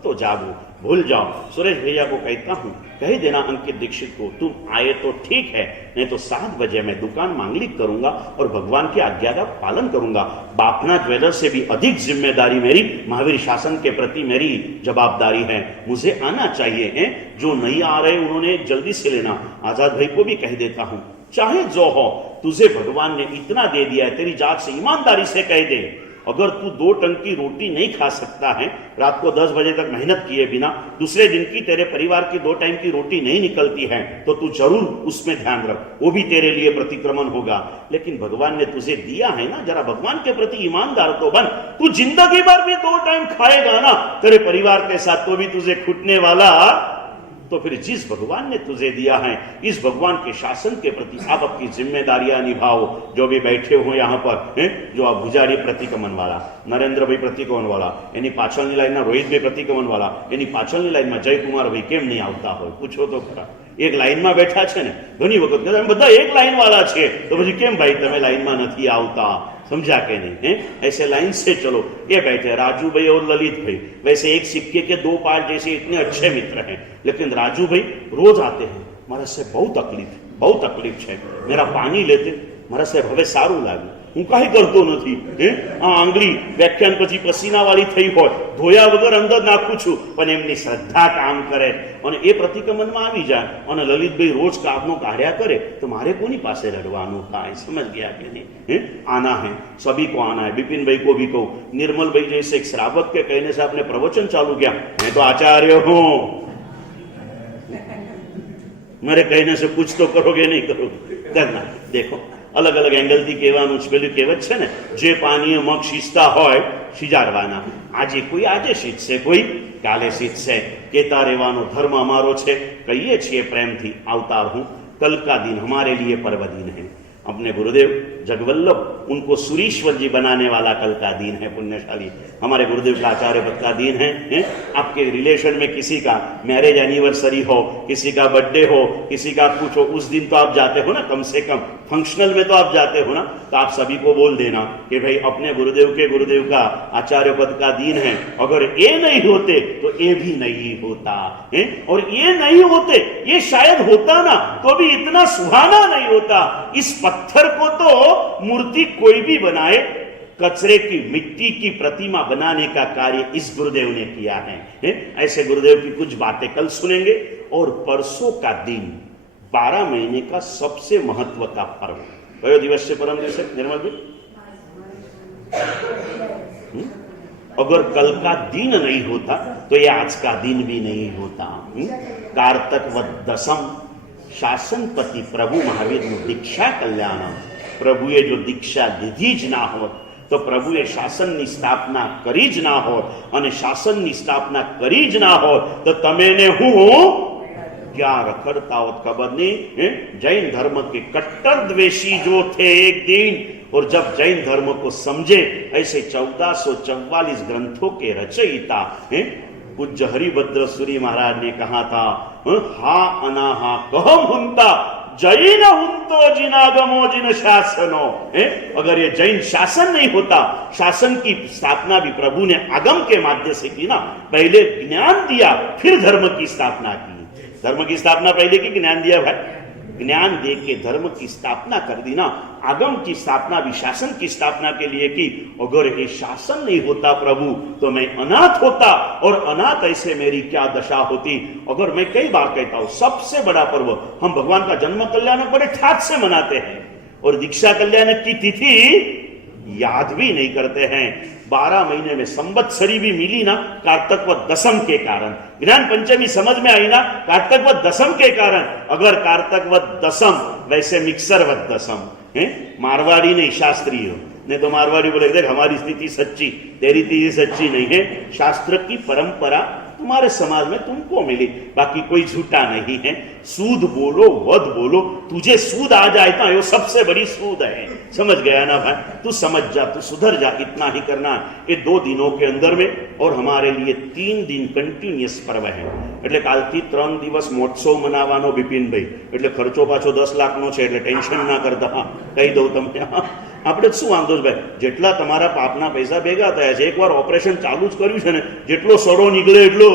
तो जागो, भूल जाओ। सुरेश भैया को कहता हूं, कह देना अंकित दीक्षित को, तुम आए तो ठीक है, नहीं तो 7 बजे मैं दुकान मांगलिक करूंगा और भगवान की आज्ञा का पालन करूंगा। बापना ज्वेलर्स से भी अधिक जिम्मेदारी मेरी महावीर शासन के प्रति मेरी जवाबदारी है। मुझे आना चाहिए है। जो नहीं आ रहे उन्होंने जल्दी से लेना। आजाद भाई को भी कह देता हूं, चाहे जो हो, तुझे भगवान ने इतना दे दिया है, तेरी जात से ईमानदारी से कह दे, अगर तू 2 टन की रोटी नहीं खा सकता है, रात को 10 बजे तक मेहनत किए बिना दूसरे दिन की तेरे परिवार की 2 टाइम की रोटी नहीं निकलती है, तो तू जरूर उसमें ध्यान रख, वो भी तेरे लिए प्रतिक्रमण होगा। लेकिन भगवान ने तुझे दिया है ना, जरा भगवान के प्रति ईमानदार तो बन। तू जिंदगी भर भी 2 टाइम खाएगा ना तेरे परिवार के साथ, तो भी तुझे खुटने वाला। तो फिर जिस भगवान ने तुझे दिया है, इस भगवान के शासन के प्रति आप अपनी जिम्मेदारियां निभाओ। जो भी बैठे हो यहाँ पर, जो आप भुजारी प्रतिक्रमण वाला, नरेंद्र भाई प्रतिक्रमण वाला, એની પાછળની લાઈનમાં રોહિતભાઈ પ્રતિક્રમણ વાળા, એની પાછળની લાઈનમાં જયકુમાર ભાઈ કેમ નહીં આવતા હોય, પૂછો તો ખરા। એક લાઈનમાં બેઠા છે ને, ઘણી વખત કહેતા અમે બધા એક લાઈન વાળા છે, તો પછી કેમ ભાઈ તમે લાઈનમાં નથી આવતા? समझा के नहीं है? ऐसे लाइन से चलो। ये बैठे राजू भाई और ललित भाई, वैसे एक सिक्के के 2 पार्ट जैसे इतने अच्छे मित्र हैं, लेकिन राजू भाई रोज आते हैं, मारा से बहुत तकलीफ है, मेरा पानी लेते, मारा से હવે સારું લાગ્યું, હું કાંઈ કરતો નથી. આ આંગળી વ્યાખ્યાન પછી પસીનાવાળી થઈ હોય, ધોયા વગર અંદર નાખું છું, પણ એમની શ્રદ્ધા કામ કરે અને એ પ્રતિક્રમણમાં આવી જાય અને લલિતભાઈ રોજ કામનો કાઢ્યા કરે તો મારે કોની પાસે રડવાનું થાય? સમજ ગયા કે नहीं? आना है, सभी को आना है. बिपिन भाई को भी कहूं, निर्मल भाई जैसे एक श्रावक के कहने से आपने प्रवचन चालू किया, मैं तो आचार्य हूं, मेरे कहने से कुछ तो करोगे नहीं करोगे? करना. देखो अलग अलग एंगल थी कहेવાનું છે. પેલું કહેવત છે ને, જે પાણીએ મગ શીસતા હોય શીજાડવાના. આજે કોઈ આજે શીખશે, કોઈ કાલે શીખશે. કહેતા રહેવાનો ધર્મ અમારો છે. કહીએ છીએ પ્રેમથી, अवतार हूं, कल का दिन हमारे लिए पर्व दिन है. अपने गुरुदेव जगवल्लभ उनको सुरीश्वर जी बनाने वाला कल का दिन है. पुण्यशाली हमारे गुरुदेव का आचार्य पद का दिन है. आपके रिलेशन में किसी का मैरिज एनिवर्सरी हो, किसी का बर्थडे हो, किसी का कुछ हो, उस दिन तो आप जाते हो ना, कम से कम फंक्शनल में तो आप जाते हो ना. तो आप सभी को बोल देना कि भाई अपने गुरुदेव के गुरुदेव का आचार्य पद का दिन है. अगर ये नहीं होते तो ये भी नहीं होता है, और ये नहीं होते, ये शायद होता ना तो भी इतना सुहाना नहीं होता. इस पत्थर को तो मूर्ति कोई भी बनाए, कचरे की मिट्टी की प्रतिमा बनाने का कार्य इस गुरुदेव ने किया है. ऐसे गुरुदेव की कुछ बातें कल सुनेंगे. और परसों का दिन 12 महीने का सबसे महत्व का पर्व. कयो दिवस से परम दिवस निर्मल जी? अगर कल का दिन नहीं होता तो ये आज का दिन भी नहीं होता. कार्तक वद दसम शासनपति प्रभु महावीर दीक्षा कल्याणम. प्रभुए जो दीक्षा લીધી જ ના હોત તો પ્રભુએ શાસનની સ્થાપના કરી જ ના હોત, અને શાસનની સ્થાપના કરી જ ના હોત તો તમે ને હું क्या रखड़ता होत खबर नहीं. जैन धर्म के कट्टर द्वेषी जो थे एक दिन, और जब जैन धर्म को समझे ऐसे 1444 ग्रंथों के रचयिता पूज्य हरिभद्र सूरी महाराज ने कहा था, हा अनाहा कहम हुंता जैन हुंतो जिनागमो जिन शासनो. अगर ये जैन शासन नहीं होता, शासन की स्थापना भी प्रभु ने आगम के माध्यम से की ना. पहले ज्ञान दिया फिर धर्म की स्थापना की. धर्म की स्थापना पहले की, ज्ञान दिया भाई, ज्ञान दे के धर्म की स्थापना कर दी ना. आगम की स्थापना भी शासन की स्थापना के लिए की. अगर ये शासन नहीं होता प्रभु तो मैं अनाथ होता, और अनाथ ऐसे मेरी क्या दशा होती. अगर मैं कई बार कहता हूं सबसे बड़ा पर्व हम भगवान का जन्म कल्याण बड़े ठाट से मनाते हैं, और दीक्षा कल्याण की तिथि याद भी नहीं करते हैं. 12 महीने में संवत्सरी भी मिली ना कार्तक व दसम के कारण. ज्ञान पंचमी समझ में आई ना कार्तक व दसम के कारण. अगर कार्तक व दसम वैसे मिक्सर व दसम है, मारवाड़ी नहीं शास्त्रीय. नहीं तो मारवाड़ी बोले देख हमारी स्थिति सच्ची, तेरी स्थिति सच्ची नहीं है. शास्त्र की परंपरा तुम्हारे समाज में तुमको मिली, बाकी कोई झूठा नहीं है. सूद बोलो वध बोलो, तुझे सूद आ जाए तो ये सबसे बड़ी सूद है. समझ गया ना भाई? तू समझ जा, तू सुधर जा, इतना ही करना. ये 2 दिनों के अंदर में, और हमारे लिए 3 दिन कंटिन्यूअस पर्व है. એટલે કાલથી 3 દિવસ મહોત્સવ મનાવવાનો બિપિન ભાઈ. એટલે ખર્ચો પાછો 10 લાખનો છે, એટલે ટેન્શન ના કરતા. કહી દઉં તમને. આપણે શું વાંધો છે ભાઈ, જેટલા તમારા પાપના પૈસા ભેગા થયા છે, એકવાર ઓપરેશન ચાલુ જ કર્યું છે ને, જેટલો સડો નીકળે એટલો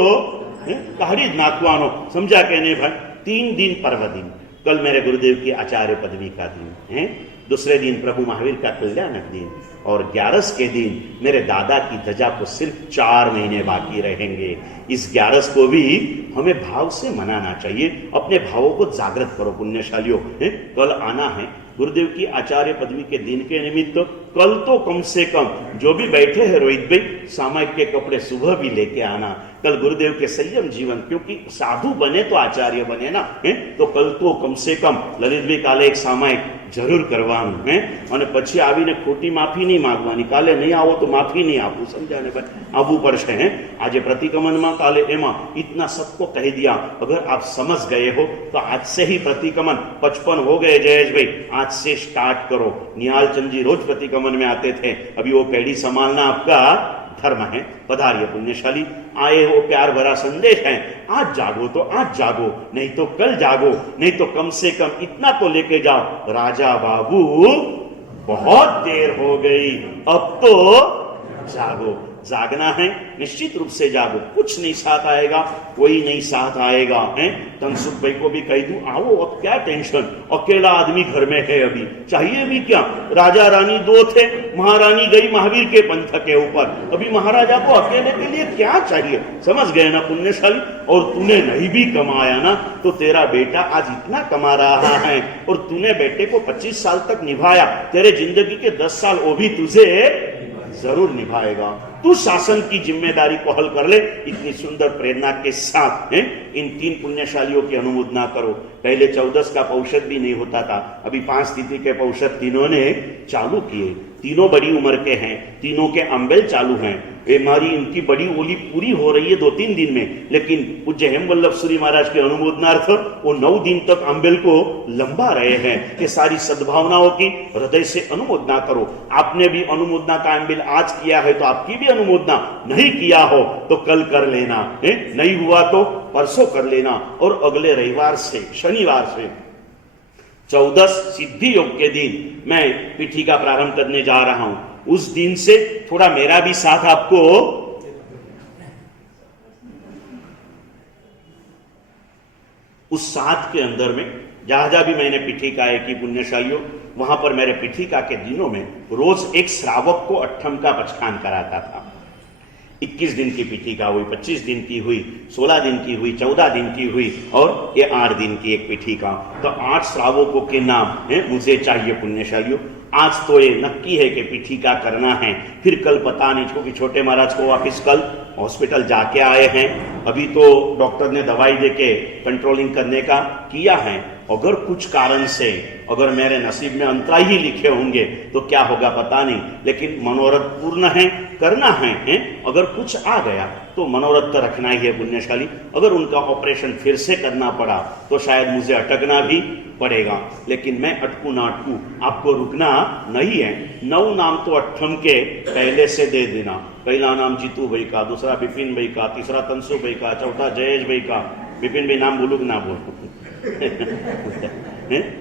કાઢી જ નાખવાનો. સમજા કે નહીં ભાઈ? 3 दिन पर्व दिन. कल मेरे गुरुदेव की आचार्य पदवी का दिन है. दूसरे दिन प्रभु महावीर का कल्याणक दिन, और 11 के दिन मेरे दादा की ध्वजा को सिर्फ 4 महीने बाकी रहेंगे. इस 11 को भी हमें भाव से मनाना चाहिए. अपने भावों को जागृत करो पुण्यशालियों. कल आना है गुरुदेव की आचार्य पदवी के दिन के निमित्त. कल तो कम से कम जो भी बैठे हैं रोहित भाई, सामायिक के कपड़े सुबह भी लेके आना. कल गुरुदेव के संयम जीवन, क्योंकि साधु बने तो आचार्य बने ना. तो कल तो कम से कम ललित भाई काले एक सामायिक જરૂર કરવાનું હે, અને પછી આવીને ખોટી માફી નહીં માંગવાની. કાલે નહીં આવો તો માફી નહીં આપું, સમझा ने भाई? આવવું પડશે. હે આજે प्रतिक्रमण काले एमा इतना सबको कह दिया. अगर आप समझ गए हो तो आज से ही प्रतिक्रमण 55 हो गए जयेश भाई, आज से स्टार्ट करो. निहाल चंद जी रोज प्रतिक्रमण में आते थे, अभी वो पेढ़ी संभालना आपका धर्म है. पधारिए पुण्यशाली. आए हो प्यार भरा संदेश है. आज जागो तो आज जागो, नहीं तो कल जागो, नहीं तो कम से कम इतना तो लेके जाओ, राजा बाबू बहुत देर हो गई, अब तो जागो. जागना है, निश्चित रूप से जागो। कुछ नहीं साथ आएगा, कोई नहीं साथ आएगा। हैं तनसुख भाई को भी कह दूं, आओ, अब क्या टेंशन, अकेला आदमी घर में है, अभी चाहिए भी क्या। राजा रानी दो थे, महारानी गई महावीर के पंथ के ऊपर, अभी महाराजा को अकेले के लिए क्या चाहिए। समझ गए ना पुण्यशाली। और तूने नहीं भी कमाया ना, तो तेरा बेटा आज इतना कमा रहा है, और तूने बेटे को 25 साल तक निभाया, तेरे जिंदगी के 10 साल वो भी तुझे जरूर निभाएगा। तू शासन की जिम्मेदारी को हल कर ले। इतनी सुंदर प्रेरणा के साथ इन 3 पुण्यशालियों की अनुमोदना करो। पहले 14 का पौषध भी नहीं होता था, अभी 5 तिथि के पौषध तीनों ने चालू किए। तीनों बड़ी उम्र के हैं, तीनों के अम्बेल चालू हैं। हमारी इनकी बड़ी ओली पूरी हो रही है 2-3 दिन में, लेकिन पूज्य हेमवल्लभ सूरी महाराज के अनुमोदनार्थ वो 9 दिन तक अम्बेल को लंबा रहे हैं। कि सारी सद्भावनाओं की हृदय से अनुमोदना करो। आपने भी अनुमोदना का अम्बेल आज किया है तो आपकी भी अनुमोदना, नहीं किया हो तो कल कर लेना, नहीं हुआ तो परसों कर लेना। और अगले रविवार से, शनिवार से 14 सिद्धि योग के दिन मैं पीठिका प्रारंभ करने जा रहा हूं। उस दिन से थोड़ा मेरा भी साथ आपको उस साथ के अंदर में, जहां जहां भी मैंने पीठिका की पुण्यशालियों, वहां पर मेरे पीठिका के दिनों में रोज एक श्रावक को अट्ठम का पचखान कराता था। 21 दिन की पीठिका हुई, 25 दिन की हुई, 16 दिन की हुई, 14 दिन की हुई, और ये 8 दिन की एक पीठिका। तो 8 श्रावकों के नाम मुझे चाहिए पुण्यशालियों। आज तो ये नक्की है कि पीठिका करना है, फिर कल पता नहीं, क्योंकि छोटे महाराज को वापिस कल हॉस्पिटल जाके आए हैं। अभी तो डॉक्टर ने दवाई देके कंट्रोलिंग करने का किया है। अगर कुछ कारण से, अगर मेरे नसीब में अंतरा ही लिखे होंगे तो क्या होगा पता नहीं, लेकिन मनोरथ पूर्ण है, करना है। अगर कुछ आ गया तो मनोरथ तो रखना ही है पुण्यशाली। अगर उनका ऑपरेशन फिर से करना पड़ा तो शायद मुझे अटकना भी पड़ेगा, लेकिन मैं अटकू ना अटकू, आपको रुकना नहीं है। 9 नाम तो अट्ठम के पहले से दे देना। पहला नाम जीतू भाई का, दूसरा बिपिन भाई का, तीसरा तंसु भाई का, चौथा जयेश भाई का। बिपिन भाई नाम बोलू ना बोलू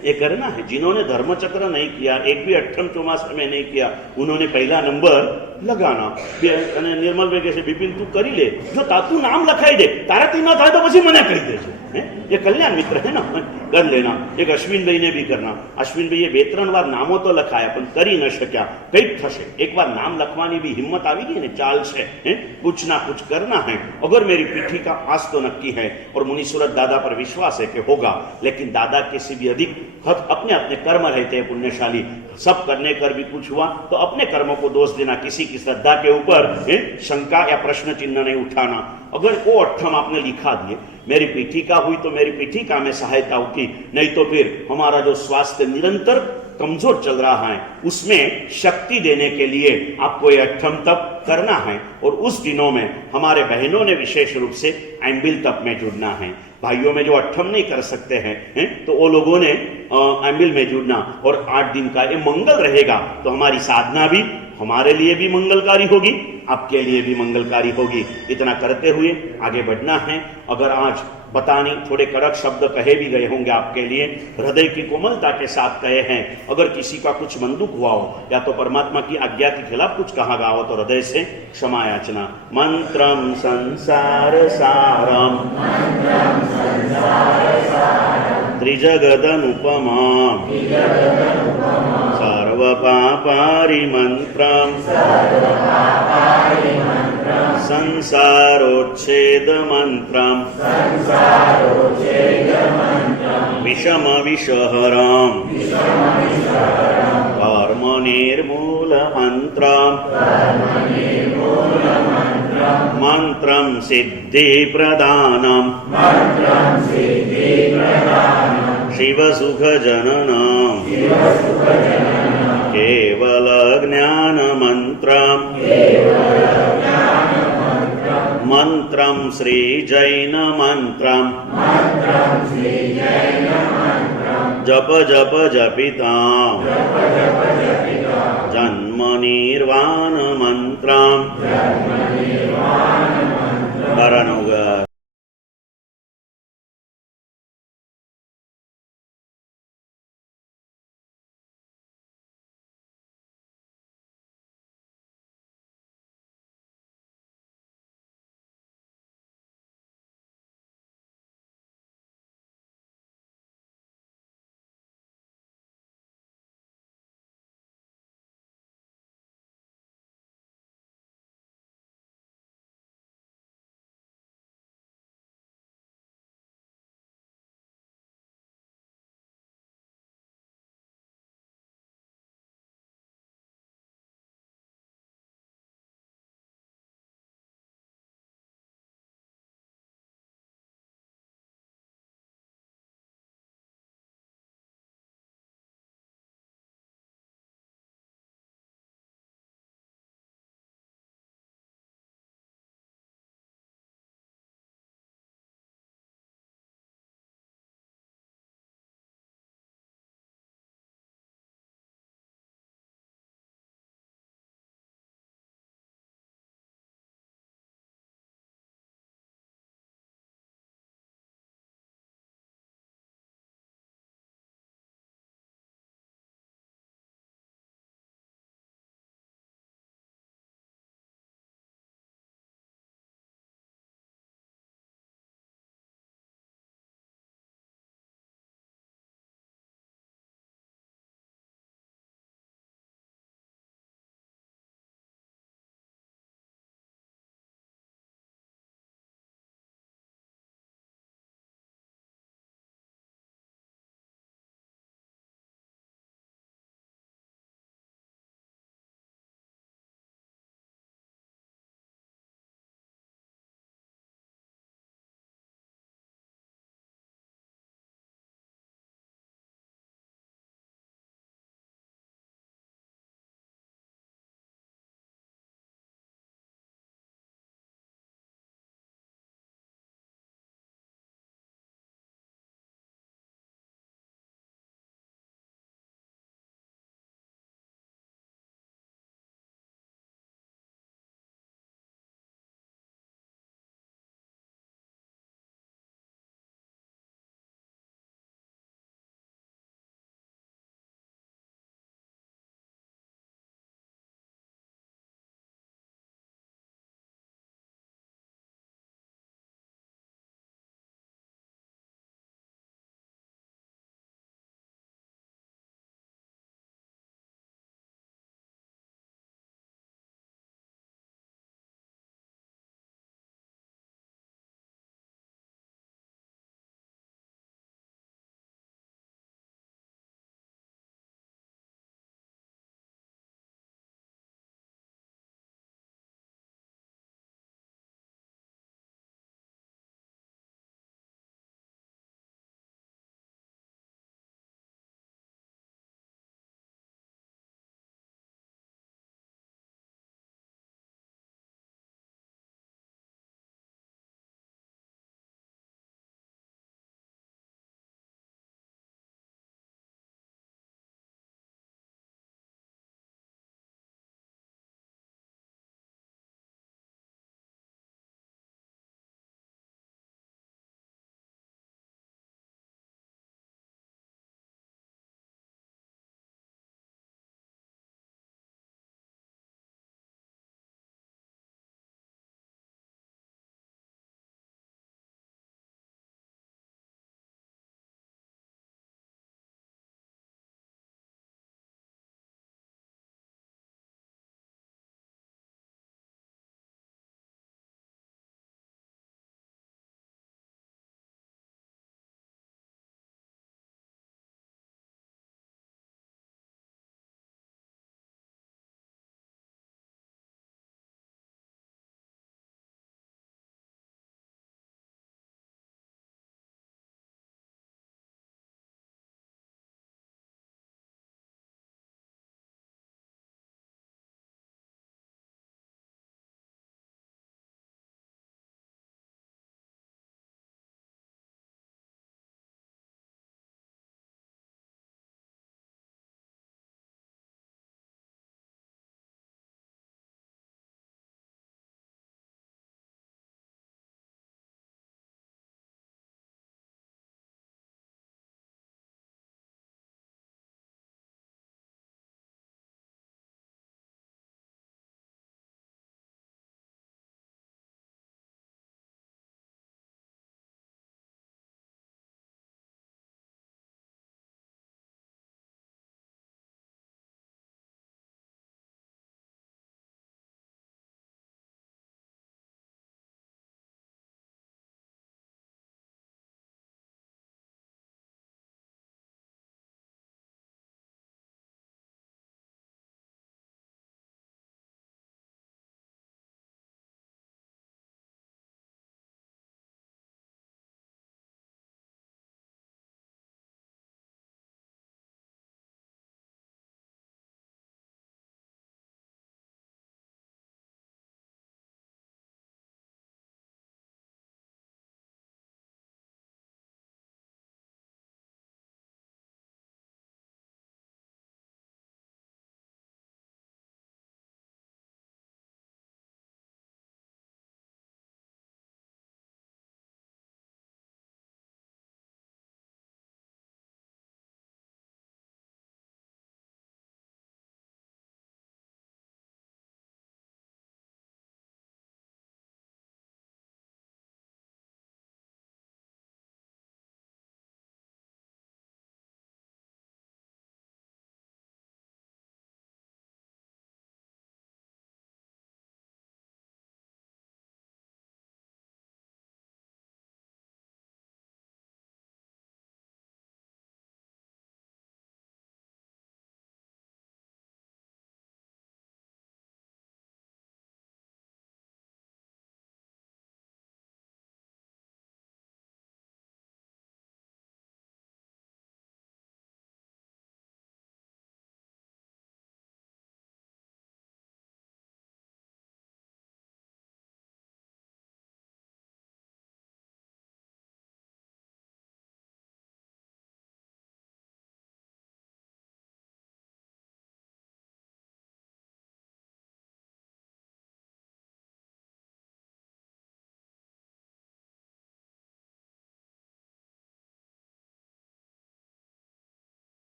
ये करना है। जिन्होंने धर्मचक्र नहीं किया, एक भी अट्ठम चौमास में नहीं किया, उन्होंने पहला नंबर लगाना। निर्मल भाई कैसे, बिपिन तू करी ले, जो तातू नाम लखाई दे, तारा तीन था तो પછી મને કહી દેજો। ये कल्याण मित्र है ना, कर लेना। एक अश्विन भाई ने भी करना। अश्विन भाई 2-3 વાર नामो तो लखाया पण કરી न શક્યા। કંઈક થશે, एक बार नाम लखवानी भी हिम्मत આવી गई ने, चाल છે, कुछ ना कुछ करना है। अगर मेरी पीठी का आस तो नक्की है, और मुनि सूरत दादा पर विश्वास है कि होगा, लेकिन दादा के से भी अधिक अपने अपने कर्म रहते हैं पुण्यशाली। सब करने कर भी कुछ हुआ तो अपने कर्मों को दोष देना, किसी की श्रद्धा के ऊपर शंका या प्रश्न चिन्ह नहीं उठाना। अगर वो अट्ठम आपने लिखा दिए, मेरी पीठिका हुई तो मेरी पीठिका में सहायता होगी, नहीं तो फिर हमारा जो स्वास्थ्य निरंतर कमजोर चल रहा है, उसमें शक्ति देने के लिए आपको ये अट्ठम तप करना है। और उस दिनों में हमारे बहनों ने विशेष रूप से एम्बिल तप में जुड़ना है। भाइयों में जो अट्ठम नहीं कर सकते हैं तो वो लोगों ने एम्बिल में जुड़ना। और 8 दिन का ये मंगल रहेगा, तो हमारी साधना भी हमारे लिए भी मंगलकारी होगी, आपके लिए भी मंगलकारी होगी। इतना करते हुए आगे बढ़ना है। अगर आज पता नहीं थोड़े कड़क शब्द कहे भी गए होंगे आपके लिए, हृदय की कोमलता के साथ कहे हैं। अगर किसी का कुछ मन दुख हुआ हो, या तो परमात्मा की आज्ञा के खिलाफ कुछ कहा गया हो, तो हृदय से क्षमा याचना। मंत्रम संसार सारम त्रिजगदनुपमा सर्वपापारि मंत्रम संसारोच्छेद मंत्रम विषम विषहरम कर्म निर्मूल मंत्रम मंत्रम सिद्धि प्रदानम शिव सुख जननम केवल ज्ञान मंत्रम मंत्रम श्री जैन मंत्रम जप जप जपिता जन्म निर्वाण मंत्रम।